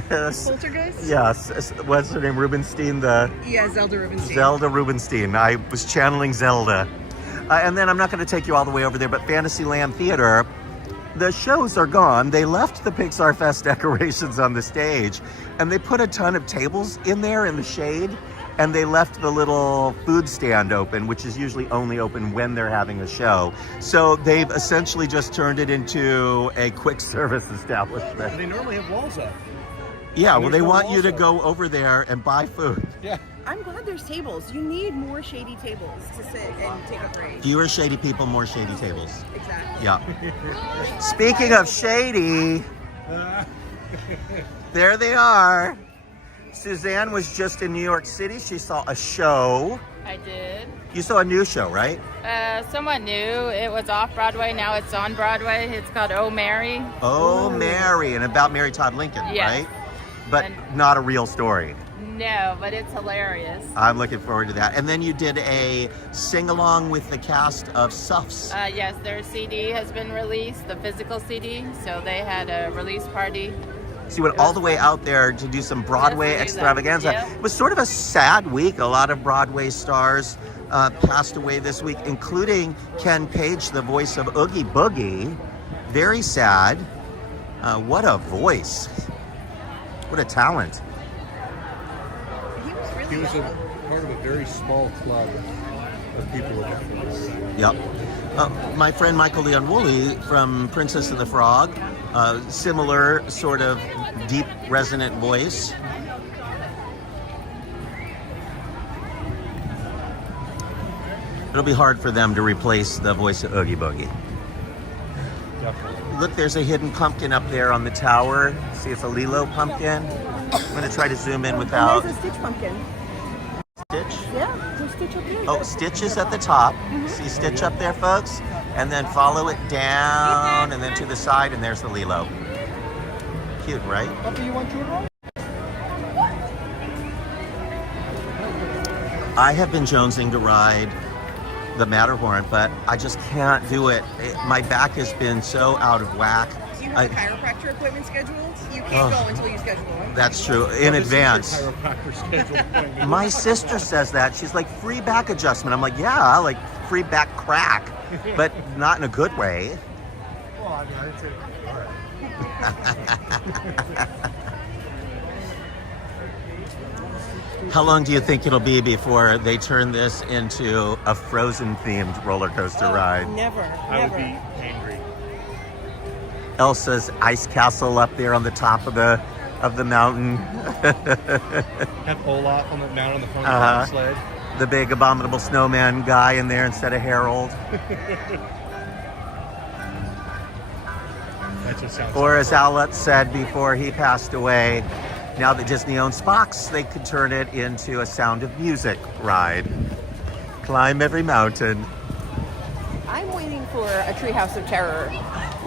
Poltergeist? Yes. What's her name? Rubenstein, Yeah, Zelda Rubinstein. Zelda Rubinstein. I was channeling Zelda. And then I'm not going to take you all the way over there, but Fantasyland Theater, the shows are gone. They left the Pixar Fest decorations on the stage, and they put a ton of tables in there in the shade, and they left the little food stand open, which is usually only open when they're having a show. So they've essentially just turned it into a quick service establishment. They normally have walls up. Yeah, And well, there's they no want you walls to up. go over there and buy food. Yeah. I'm glad there's tables. You need more shady tables to sit and take a break. Fewer shady people, more shady tables. Exactly. Yeah. Speaking of shady, there they are. Suzanne was just in New York City. She saw a show. I did. You saw a new show, right? Somewhat new. It was off Broadway. Now it's on Broadway. It's called Oh Mary. Oh, Mary, and about Mary Todd Lincoln, Yes. right? But And- not a real story. No, but it's hilarious. I'm looking forward to that. And then you did a sing-along with the cast of Suffs. Yes, their CD has been released, the physical CD. So they had a release party. So you went all the way out there to do some Broadway Yes, to do that. extravaganza. Yeah. It was sort of a sad week. A lot of Broadway stars passed away this week, including Ken Page, the voice of Oogie Boogie. Very sad. What a voice. What a talent. He was a part of a very small club of people with that voice. Yep. My friend Michael Leon Woolley from Princess and the Frog, similar sort of deep, resonant voice. It'll be hard for them to replace the voice of Oogie Boogie. Definitely. Look, there's a hidden pumpkin up there on the tower. See, it's a Lilo pumpkin. I'm going to try to zoom in without There's a Stitch pumpkin. Stitch. Yeah, there's Stitch up here. Oh, Stitch is at the top. See Stitch up there, folks? And then follow it down and then to the side, and there's the Lilo. Cute, right? What you want to roll? I have been jonesing to ride the Matterhorn, but I just can't do it. My back has been so out of whack. Do you have a chiropractor appointment scheduled? You can't Oh. go until you schedule one. That's true, in advance. Chiropractor schedule appointment. My sister says that. She's like, free back adjustment. I'm like, yeah, like free back crack, but not in a good way. Well, I mean, I'd say, all right. How long do you think it'll be before they turn this into a Frozen-themed roller coaster ride? Never, I would never. be angry. Elsa's ice castle up there on the top of the mountain. Have Olaf on the mountain on the front Uh-huh. of the sled. The big abominable snowman guy in there instead of Harold. That just sounds. Or as Owlette said before he passed away, now that Disney owns Fox, they could turn it into a Sound of Music ride. Climb every mountain. I'm waiting for a Treehouse of Terror.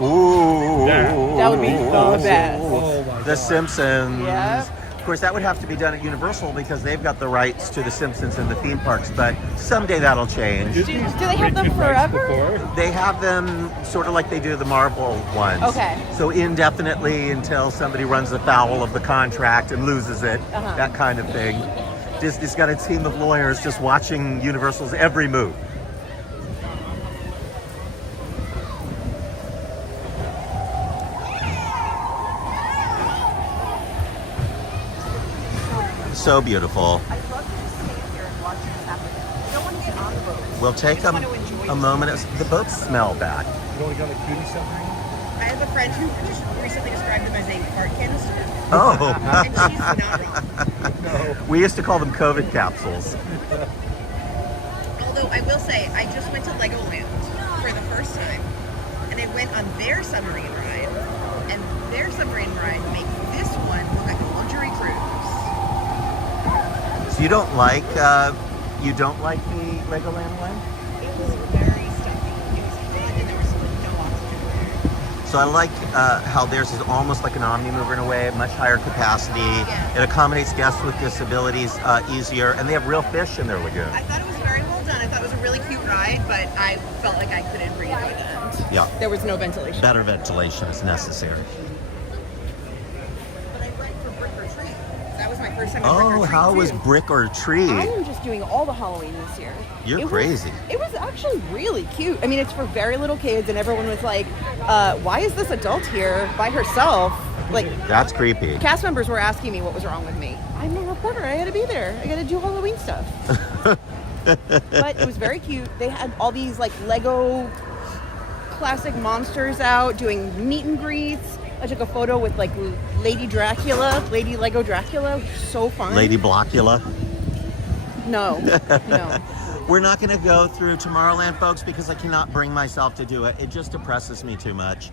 Ooh. That would be the best. Oh my The God. Simpsons. Yeah. Of course, that would have to be done at Universal because they've got the rights to the Simpsons in the theme parks, but someday that'll change. Disney's Do they have them rented rights forever? before. They have them sort of like they do the Marvel ones. Okay. So indefinitely until somebody runs afoul of the contract and loses it, Uh-huh. that kind of thing. Disney's got a team of lawyers just watching Universal's every move. So beautiful. I'd love to just stand here and watch this happen. I don't want to get on the boat. We'll take I just want to enjoy a moment. The boats smell bad. You only got a cutie submarine? I have a friend who just recently described them as a fart canister. Oh. And she's not wrong. We used to call them COVID capsules. Although I will say, I just went to Legoland for the first time, and I went on their submarine ride, and their submarine ride makes this one look like a luxury cruise. So you don't like the Legoland one? It was very stuffy. It was fun, and there was no oxygen. So I like how theirs is almost like an Omnimover in a way, much higher capacity. Yeah. It accommodates guests with disabilities easier, and they have real fish in their lagoon. I thought it was very well done. I thought it was a really cute ride, but I felt like I couldn't breathe at the end. Yeah, There was no ventilation. better ventilation is necessary. But I went for Brick or Treat. That was my first time at Brick or Oh, Treat, how was too. Brick or Treat? I am just doing all the Halloween this year. You're It was- crazy. It was actually really cute. I mean, it's for very little kids, and everyone was like, why is this adult here by herself? Like, That's creepy. cast members were asking me what was wrong with me. I'm a reporter. I had to be there. I got to do Halloween stuff. But it was very cute. They had all these, like, Lego classic monsters out doing meet and greets. I took a photo with, like, Lady Lego Dracula. So fun. Lady Blockula. No. No. We're not going to go through Tomorrowland, folks, because I cannot bring myself to do it. It just depresses me too much.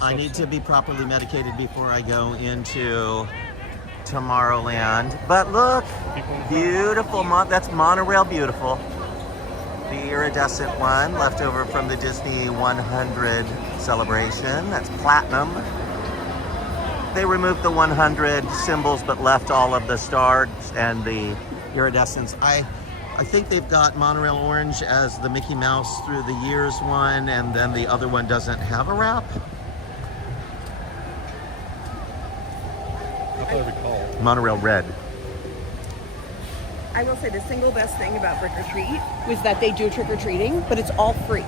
I need to be properly medicated before I go into Tomorrowland. But look, beautiful. That's monorail beautiful. The iridescent one left over from the Disney 100 celebration. That's platinum. They removed the 100 symbols but left all of the stars and the iridescence. I think they've got monorail orange as the Mickey Mouse through the years one, and then the other one doesn't have a wrap. I thought I recall. Monorail red. I will say the single best thing about Brick or Treat was that they do trick-or-treating, but it's all free.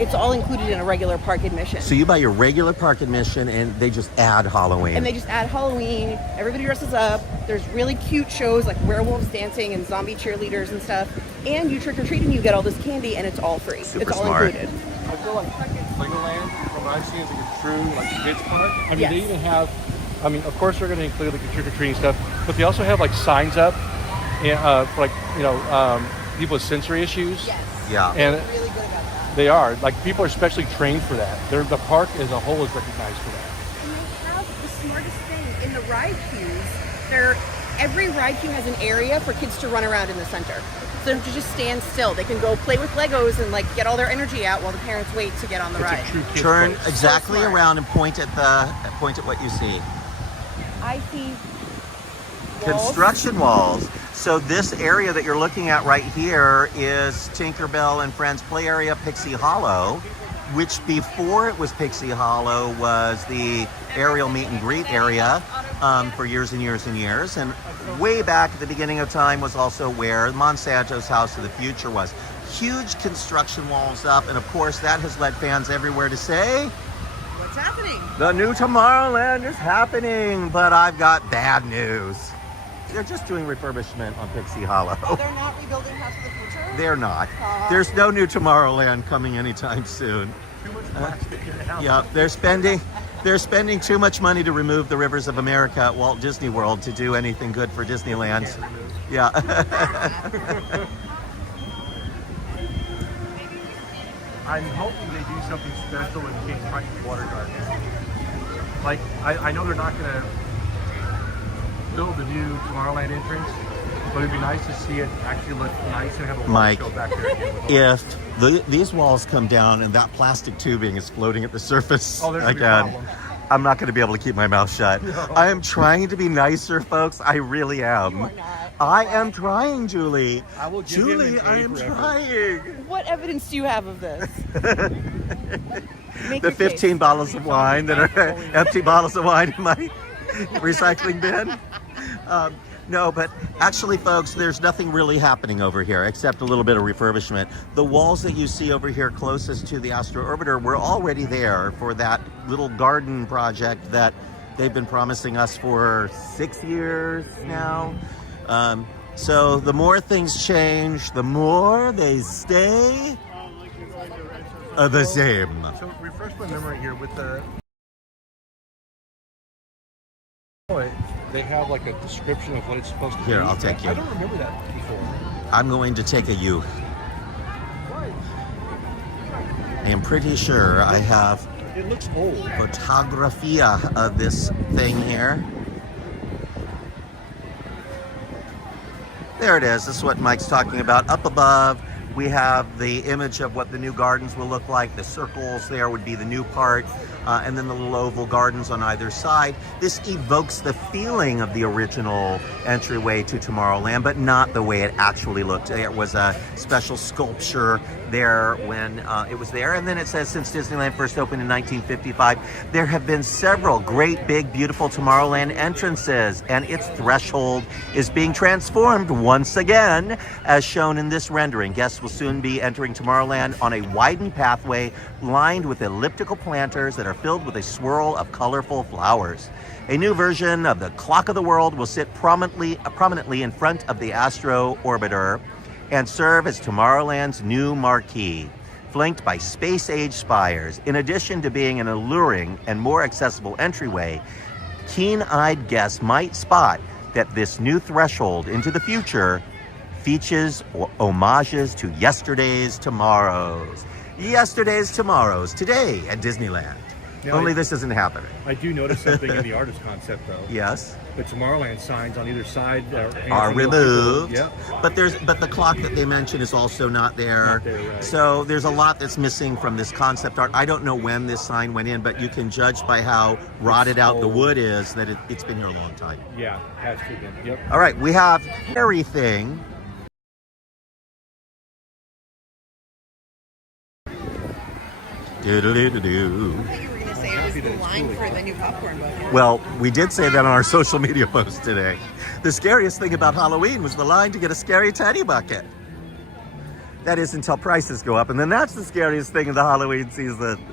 It's all included in a regular park admission. So you buy your regular park admission and they just add Halloween. And they just add Halloween, everybody dresses up, there's really cute shows like werewolves dancing and zombie cheerleaders and stuff, and you trick-or-treat and you get all this candy and it's all free. Super it's all smart. included. I feel like Legoland, from what I've seen, is like a true like kids park. I mean, Yes. they even have. I mean, of course, they're going to include like the trick or treating stuff, but they also have like signs up, for like people with sensory issues. Yes. Yeah. And Really good about that. they are like people are specially trained for that. The park as a whole is recognized for that. And they have the smartest thing in the ride queues. Every ride queue has an area for kids to run around in the center. So they don't have to just stand still. They can go play with Legos and like get all their energy out while the parents wait to get on the It's ride. a true kids Turn place. exactly smart. around and point at what you see. I see walls. Construction walls. So this area that you're looking at right here is Tinkerbell and Friends Play Area, Pixie Hollow, which before it was Pixie Hollow was the aerial meet and greet area for years and years and years. And way back at the beginning of time was also where Monsanto's House of the Future was. Huge construction walls up, and of course that has led fans everywhere to say, What's happening? the new Tomorrowland is happening, but I've got bad news. They're just doing refurbishment on Pixie Hollow. Oh, they're not rebuilding House of the Future? They're not. Aw. There's no new Tomorrowland coming anytime soon. Too much plastic in the house. Yeah, they're spending too much money to remove the rivers of America at Walt Disney World to do anything good for Disneyland. Yeah. I'm hoping they do something special in King Triton's water garden. Like, I know they're not going to build the new Tomorrowland entrance, but it'd be nice to see it actually look nice and have a water Mike, show back there again. With all if these walls come down and that plastic tubing is floating at the surface Oh, there's gonna be again, problems. I'm not going to be able to keep my mouth shut. No. I am trying to be nicer, folks. I really am. You are not. I am trying, Julie. I will give him Julie, an A I am for effort. trying. What evidence do you have of this? Make The your case. 15 bottles of wine that are empty bottles of wine in my recycling bin. No, but actually, folks, there's nothing really happening over here except a little bit of refurbishment. The walls that you see over here closest to the Astro Orbiter were already there for that little garden project that they've been promising us for 6 years now. So the more things change, the more they stay the same. So refresh my memory here with the... They have like a description of what it's supposed to be. Here, I'll take you. I don't remember that before. I'm going to take a you. I am pretty sure I have It looks old. photografia of this thing here. There it is. This is what Mike's talking about. Up above, we have the image of what the new gardens will look like. The circles there would be the new part, and then the little oval gardens on either side. This evokes the feeling of the original entryway to Tomorrowland, but not the way it actually looked. There was a special sculpture there when it was there. And then it says, since Disneyland first opened in 1955, there have been several great, big, beautiful Tomorrowland entrances, and its threshold is being transformed once again, as shown in this rendering. Guests will soon be entering Tomorrowland on a widened pathway lined with elliptical planters that are filled with a swirl of colorful flowers. A new version of the Clock of the World will sit prominently in front of the Astro Orbiter and serve as Tomorrowland's new marquee, flanked by space-age spires. In addition to being an alluring and more accessible entryway, keen-eyed guests might spot that this new threshold into the future features homages to yesterday's tomorrows. Yesterday's tomorrows, today at Disneyland. Now, Only this isn't happening. I do notice something in the artist concept though. Yes. The Tomorrowland signs on either side Are removed. Yep. But the clock that they mentioned is also not there. Not there, right. So there's a lot that's missing from this concept art. I don't know when this sign went in, but you can judge by how rotted out the wood is that it's been here a long time. Yeah, has to be. Yep. All right, we have everything. Do-do-do-do-do. I thought you were going to say it was the line for the new popcorn bucket. Well, we did say that on our social media post today. The scariest thing about Halloween was the line to get a scary teddy bucket. That is until prices go up, and then that's the scariest thing in the Halloween season.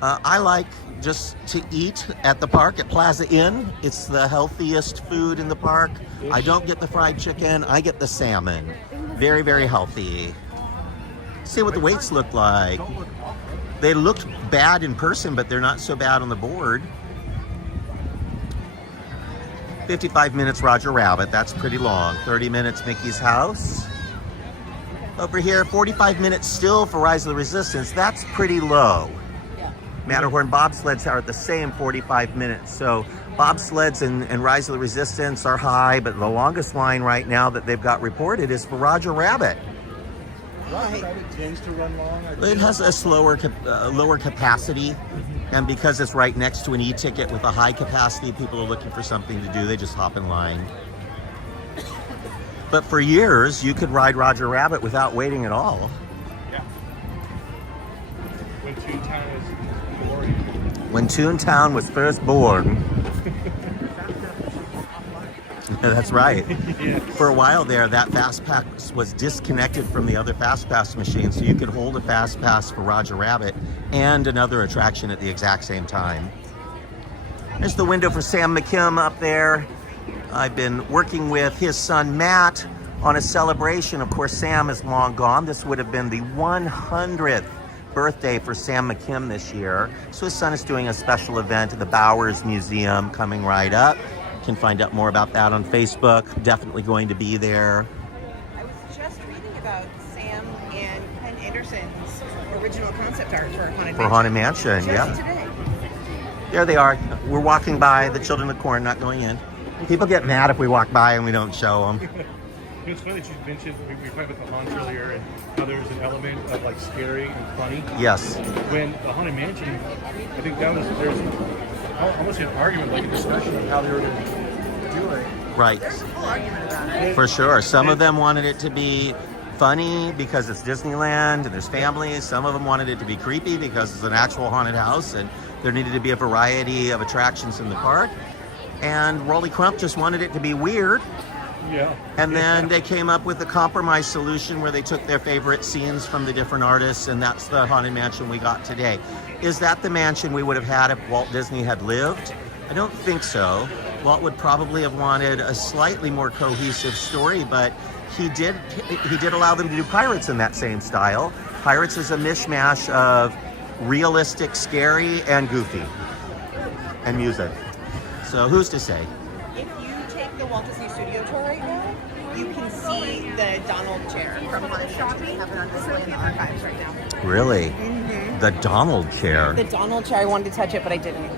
I like just to eat at the park at Plaza Inn. It's the healthiest food in the park. I don't get the fried chicken, I get the salmon. Very, very healthy. See what the weights look like. They looked bad in person, but they're not so bad on the board. 55 minutes Roger Rabbit, that's pretty long. 30 minutes Mickey's House. Over here, 45 minutes still for Rise of the Resistance, that's pretty low. Matterhorn bobsleds are at the same 45 minutes. So bobsleds and Rise of the Resistance are high, but the longest line right now that they've got reported is for Roger Rabbit. Roger Rabbit tends to run long. It has a lower capacity, and because it's right next to an e-ticket with a high capacity, people are looking for something to do. They just hop in line. But for years, you could ride Roger Rabbit without waiting at all. Yeah. When Toontown was born. When Toontown was first born. That's right. Yeah. For a while there, that Fast Pass was disconnected from the other Fast Pass machines, so you could hold a Fast Pass for Roger Rabbit and another attraction at the exact same time. There's the window for Sam McKim up there. I've been working with his son Matt on a celebration. Of course, Sam is long gone. This would have been the 100th birthday for Sam McKim this year. So his son is doing a special event at the Bowers Museum coming right up. You can find out more about that on Facebook. Definitely going to be there. I was just reading about Sam and Ken Anderson's original concept art for Haunted Mansion. Haunted Mansion, Just yeah. today. There they are. We're walking by the Children of the Corn, not going in. People get mad if we walk by and we don't show them. It's funny that you mentioned, we talked about the haunts earlier and how there's an element of like scary and funny. Yes. When the Haunted Mansion, I think there's almost an argument, like a discussion of how they were going to do it. Right. There's a whole argument about it. For sure. Some of them wanted it to be funny because it's Disneyland and there's families. Some of them wanted it to be creepy because it's an actual haunted house and there needed to be a variety of attractions in the park. And Rolly Crump just wanted it to be weird. Yeah. And then they came up with a compromise solution where they took their favorite scenes from the different artists, and that's the Haunted Mansion we got today. Is that the mansion we would have had if Walt Disney had lived? I don't think so. Walt would probably have wanted a slightly more cohesive story, but he did allow them to do Pirates in that same style. Pirates is a mishmash of realistic, scary, and goofy, and music. So who's to say? If you take the Walt Disney Studio tour right now, you can see the Donald chair from Haunted Mansion. They have it on display in the archives right now. Really? Mm-hmm. The Donald chair? The Donald chair, I wanted to touch it, but I didn't.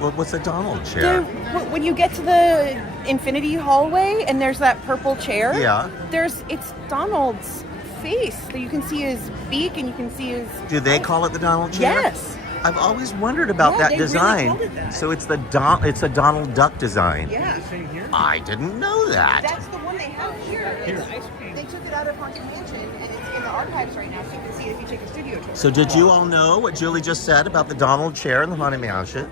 Well, what's a Donald chair? When you get to the infinity hallway and there's that purple chair, Yeah. It's Donald's face. So you can see his beak and you can see his... Do they call it the Donald chair? Yes. I've always wondered about that they really design. called it that. So it's it's a Donald Duck design. Yeah. Same here. I didn't know that. That's the one they have here. They took it out of Haunted Mansion and it's in the archives right now, so you can see it if you take a studio tour. So did you all know what Julie just said about the Donald chair in the Haunted Mansion?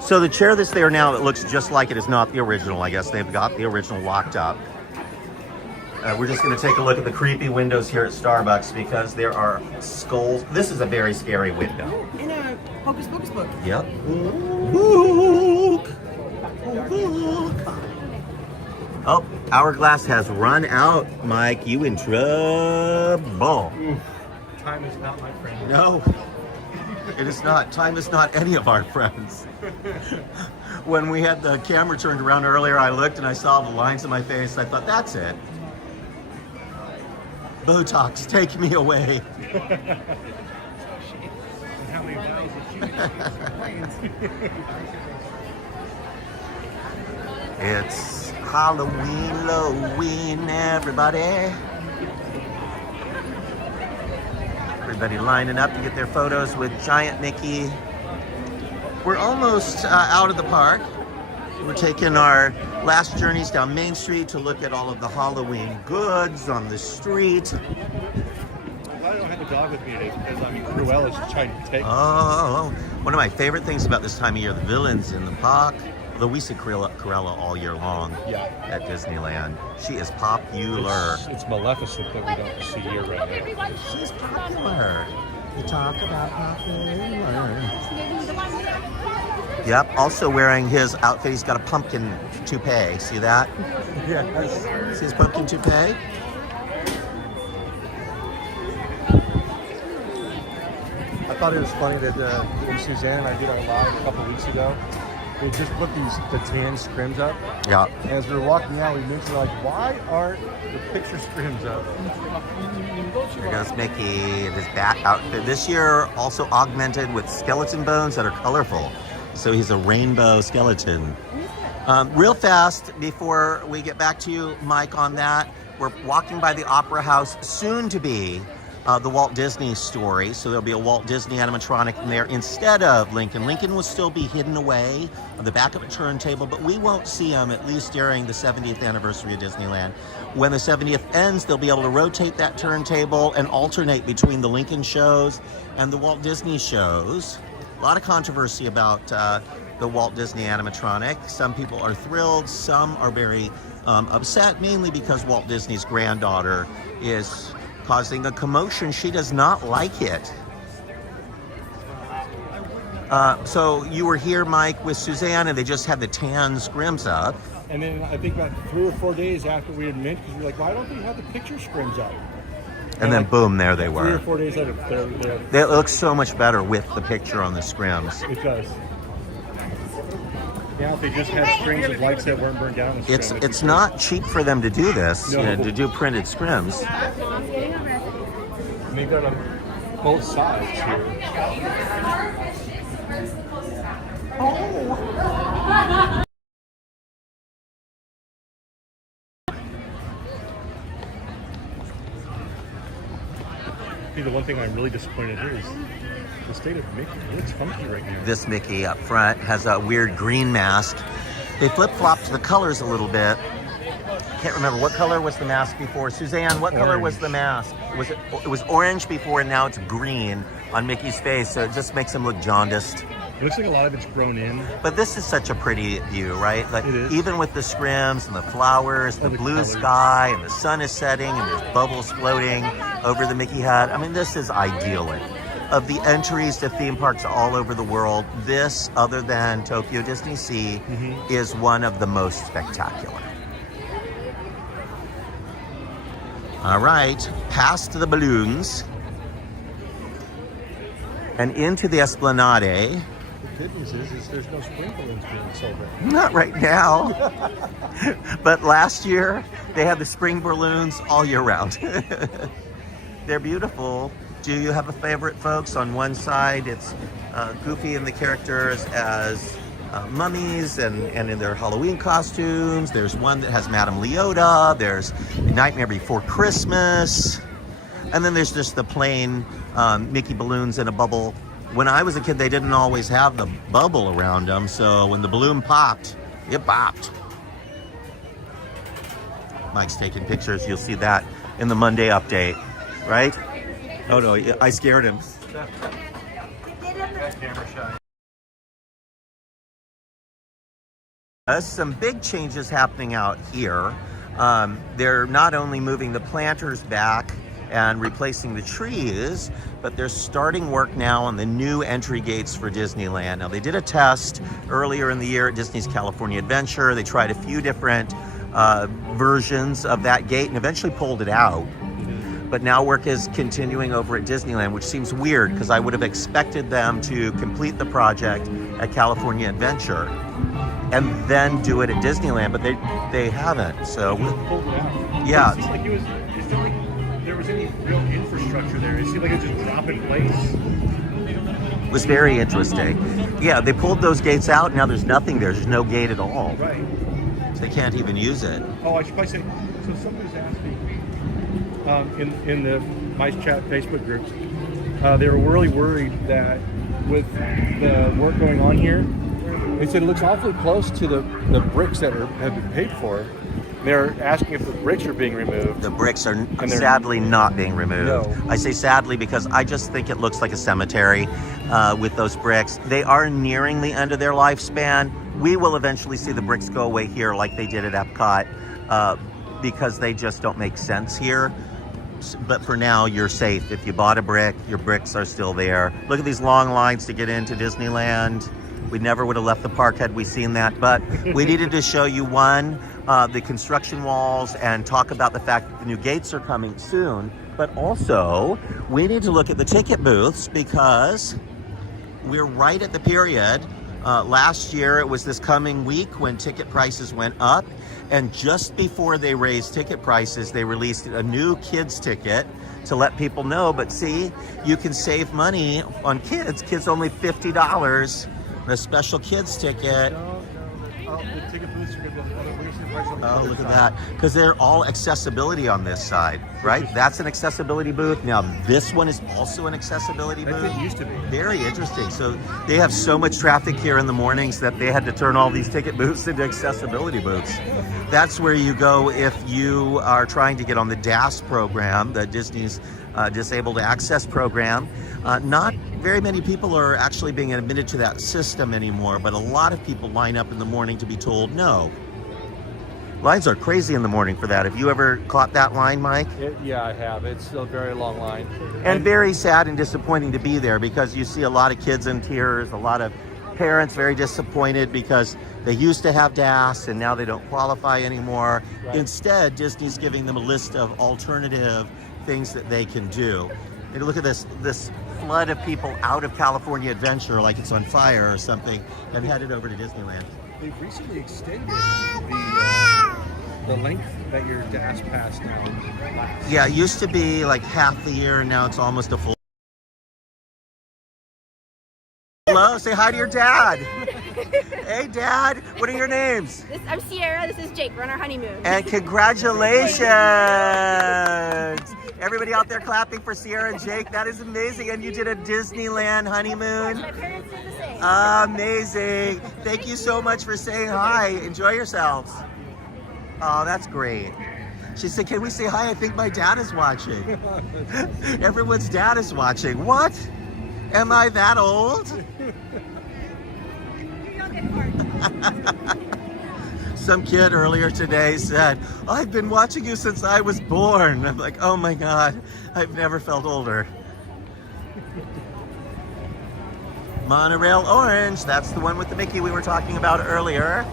So the chair that's there now that looks just like it is not the original. I guess they've got the original locked up. We're just going to take a look at the creepy windows here at Starbucks because there are skulls. This is a very scary window. In a Hocus Pocus book. Yep. Look. Look. Oh, hourglass has run out, Mike. You in trouble. Time is not my friend. No, it is not. Time is not any of our friends. When we had the camera turned around earlier, I looked and I saw the lines in my face. I thought, that's it. Botox, take me away. How many miles It's Halloween, everybody. Everybody lining up to get their photos with Giant Mickey. We're almost out of the park. We're taking our last journeys down Main Street to look at all of the Halloween goods on the street. I don't have a dog with me today because Cruella's trying to take. Oh, one of my favorite things about this time of year, the villains in the park. Although we see Cruella all year long at Disneyland. She is popular. It's Maleficent that we don't see year round. She's popular. You talk about popular. Yep, also wearing his outfit, he's got a pumpkin toupee. See that? Yes. See his pumpkin toupee? I thought it was funny that when Suzanne and I did our live a couple weeks ago, they just put the tan scrims up. Yeah. And as we were walking out, we mentioned why aren't the picture scrims up? There goes Mickey in his bat outfit. This year also augmented with skeleton bones that are colorful. So he's a rainbow skeleton. Real fast, before we get back to you, Mike, on that, we're walking by the Opera House, soon to be the Walt Disney Story. So there'll be a Walt Disney animatronic in there instead of Lincoln. Lincoln will still be hidden away on the back of a turntable, but we won't see him, at least during the 70th anniversary of Disneyland. When the 70th ends, they'll be able to rotate that turntable and alternate between the Lincoln shows and the Walt Disney shows. A lot of controversy about the Walt Disney animatronic. Some people are thrilled, some are very upset, mainly because Walt Disney's granddaughter is causing a commotion. She does not like it. So you were here, Mike, with Suzanne, and they just had the tan scrims up. And then I think about 3 or 4 days after we had mint, because we were like, why don't they have the picture scrims up? And then like, boom, there they 3 or were. 4 days later, they're They look so much better with the picture on the scrims. it does. Now if they just had strings of lights that weren't burned down. It's not cheap for them to do this, No. to do printed scrims. And they've got on both sides here. See, the one thing I'm really disappointed here is the state of Mickey. It looks funky right now. This Mickey up front has a weird green mask. They flip-flopped the colors a little bit. Can't remember, what color was the mask before? Suzanne, what color was the mask? It was orange before, and now it's green on Mickey's face, so it just makes him look jaundiced. It looks like a lot of it's grown in. But this is such a pretty view, right? Like, It is. even with the scrims and the flowers, the the blue colors. sky, and the sun is setting, and there's bubbles floating over the Mickey hat. I mean, this is idyllic. Of the entries to theme parks all over the world, this, other than Tokyo Disney Sea, is one of the most spectacular. All right, past the balloons and into the Esplanade. The good news is there's no spring balloons being sold right Not right now, but last year they had the spring balloons all year round. They're beautiful. Do you have a favorite, folks? On one side, it's Goofy and the characters as mummies and in their Halloween costumes. There's one that has Madame Leota. There's Nightmare Before Christmas. And then there's just the plain Mickey balloons in a bubble. When I was a kid, they didn't always have the bubble around them, so when the balloon popped, it popped. Mike's taking pictures. You'll see that in the Monday update, right? Oh no, I scared him. Some big changes happening out here. They're not only moving the planters back and replacing the trees, but they're starting work now on the new entry gates for Disneyland. Now, they did a test earlier in the year at Disney's California Adventure. They tried a few different versions of that gate and eventually pulled it out. But now work is continuing over at Disneyland, which seems weird because I would have expected them to complete the project at California Adventure and then do it at Disneyland, but they haven't. So pulled it out. Yeah. It seemed like it seemed like there was any real infrastructure there. It seemed like it was just drop in place. it was very interesting. Yeah, they pulled those gates out. Now there's nothing there. There's no gate at all. Right. So they can't even use it. Oh, I should probably say, so somebody's asked me in the Mice Chat Facebook groups, they were really worried that with the work going on here, they said it looks awfully close to the bricks that have been paid for. They're asking if the bricks are being removed. The bricks are sadly not being removed. No. I say sadly because I just think it looks like a cemetery with those bricks. They are nearing the end of their lifespan. We will eventually see the bricks go away here like they did at Epcot because they just don't make sense here. But for now, you're safe. If you bought a brick, your bricks are still there. Look at these long lines to get into Disneyland. We never would have left the park had we seen that, but we needed to show you the construction walls and talk about the fact that the new gates are coming soon. But also, we need to look at the ticket booths because we're right at the period. Last year, it was this coming week when ticket prices went up. And just before they raised ticket prices, they released a new kids ticket to let people know. But see, you can save money on kids. Kids only $50. A special kids ticket. The ticket booths are going to raise the price on the Oh, other look at side. that. Because they're all accessibility on this side, right? That's an accessibility booth. Now, this one is also an accessibility That's booth. what it used to be. Very interesting. So they have so much traffic here in the mornings that they had to turn all these ticket booths into accessibility booths. That's where you go if you are trying to get on the DAS program, the Disney's Disabled Access program. Not very many people are actually being admitted to that system anymore, but a lot of people line up in the morning to be told no. Lines are crazy in the morning for that. Have you ever caught that line, Mike? Yeah, I have. It's a very long line. And very sad and disappointing to be there because you see a lot of kids in tears, a lot of parents very disappointed because they used to have DAS and now they don't qualify anymore. Right. Instead, Disney's giving them a list of alternative things that they can do. And look at this flood of people out of California Adventure like it's on fire or something and headed over to Disneyland. They've recently extended the length that your DAS pass now lasts. Yeah, it used to be like half the year and now it's almost a full. Hello, say hi to your dad. Hey Dad, what are your names? I'm Sierra, this is Jake, we're on our honeymoon. And congratulations! Everybody out there clapping for Sierra and Jake, that is amazing. And you did a Disneyland honeymoon. My parents did the same. Amazing. Thank you so much for saying hi. Enjoy yourselves. Oh, that's great. She said, can we say hi? I think my dad is watching. Everyone's dad is watching. What? Am I that old? Some kid earlier today said, I've been watching you since I was born. I'm like, oh my God, I've never felt older. Monorail Orange, that's the one with the Mickey we were talking about earlier.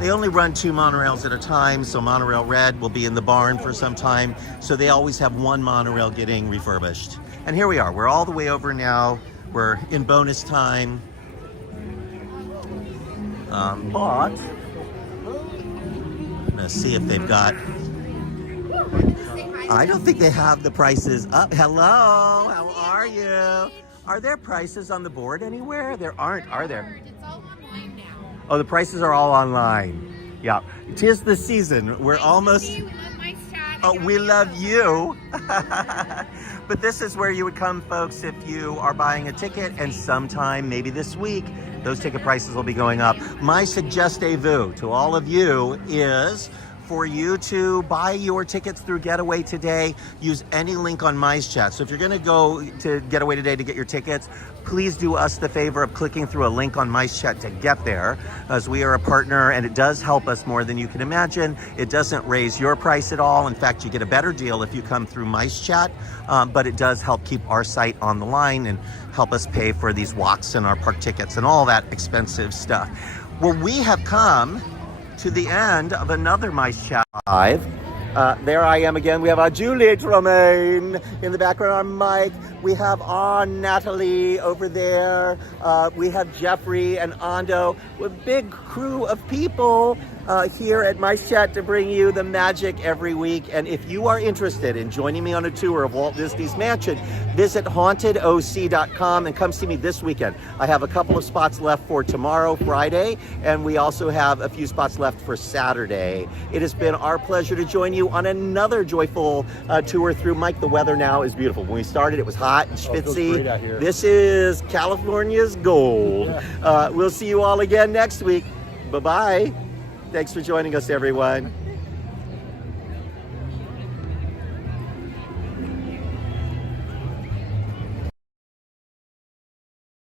They only run 2 monorails at a time, so Monorail Red will be in the barn for some time. So they always have 1 monorail getting refurbished. And here we are, we're all the way over now. We're in bonus time. But let's see if they've got, I don't think they have the prices up. Hello, how are you? Are there prices on the board anywhere? There aren't, are there? It's all online now. Oh, the prices are all online. Yeah, 'tis the season. We're almost, We love my chat. oh, we love you. But this is where you would come, folks, if you are buying a ticket, and sometime, maybe this week, those ticket prices will be going up. My suggestion to all of you is for you to buy your tickets through Getaway today. Use any link on MyChat. So if you're going to go to Getaway today to get your tickets, please do us the favor of clicking through a link on MyChat to get there, as we are a partner and it does help us more than you can imagine. It doesn't raise your price at all. In fact, you get a better deal if you come through MyChat, but it does help keep our site on the line and help us pay for these walks and our park tickets and all that expensive stuff. Well, we have come to the end of another MyChat Live. There I am again. We have our Julie Tremaine in the background, our Mike. We have our Natalie over there. We have Jeffrey and Ando. We're a big crew of people here at MyChat to bring you the magic every week. And if you are interested in joining me on a tour of Walt Disney's Mansion, visit hauntedoc.com and come see me this weekend. I have a couple of spots left for tomorrow, Friday, and we also have a few spots left for Saturday. It has been our pleasure to join you on another joyful tour through Mike. The weather now is beautiful. When we started, it was hot and Oh, it feels schwitzy. great out here. This is California's gold. Yeah. We'll see you all again next week. Bye-bye. Thanks for joining us, everyone.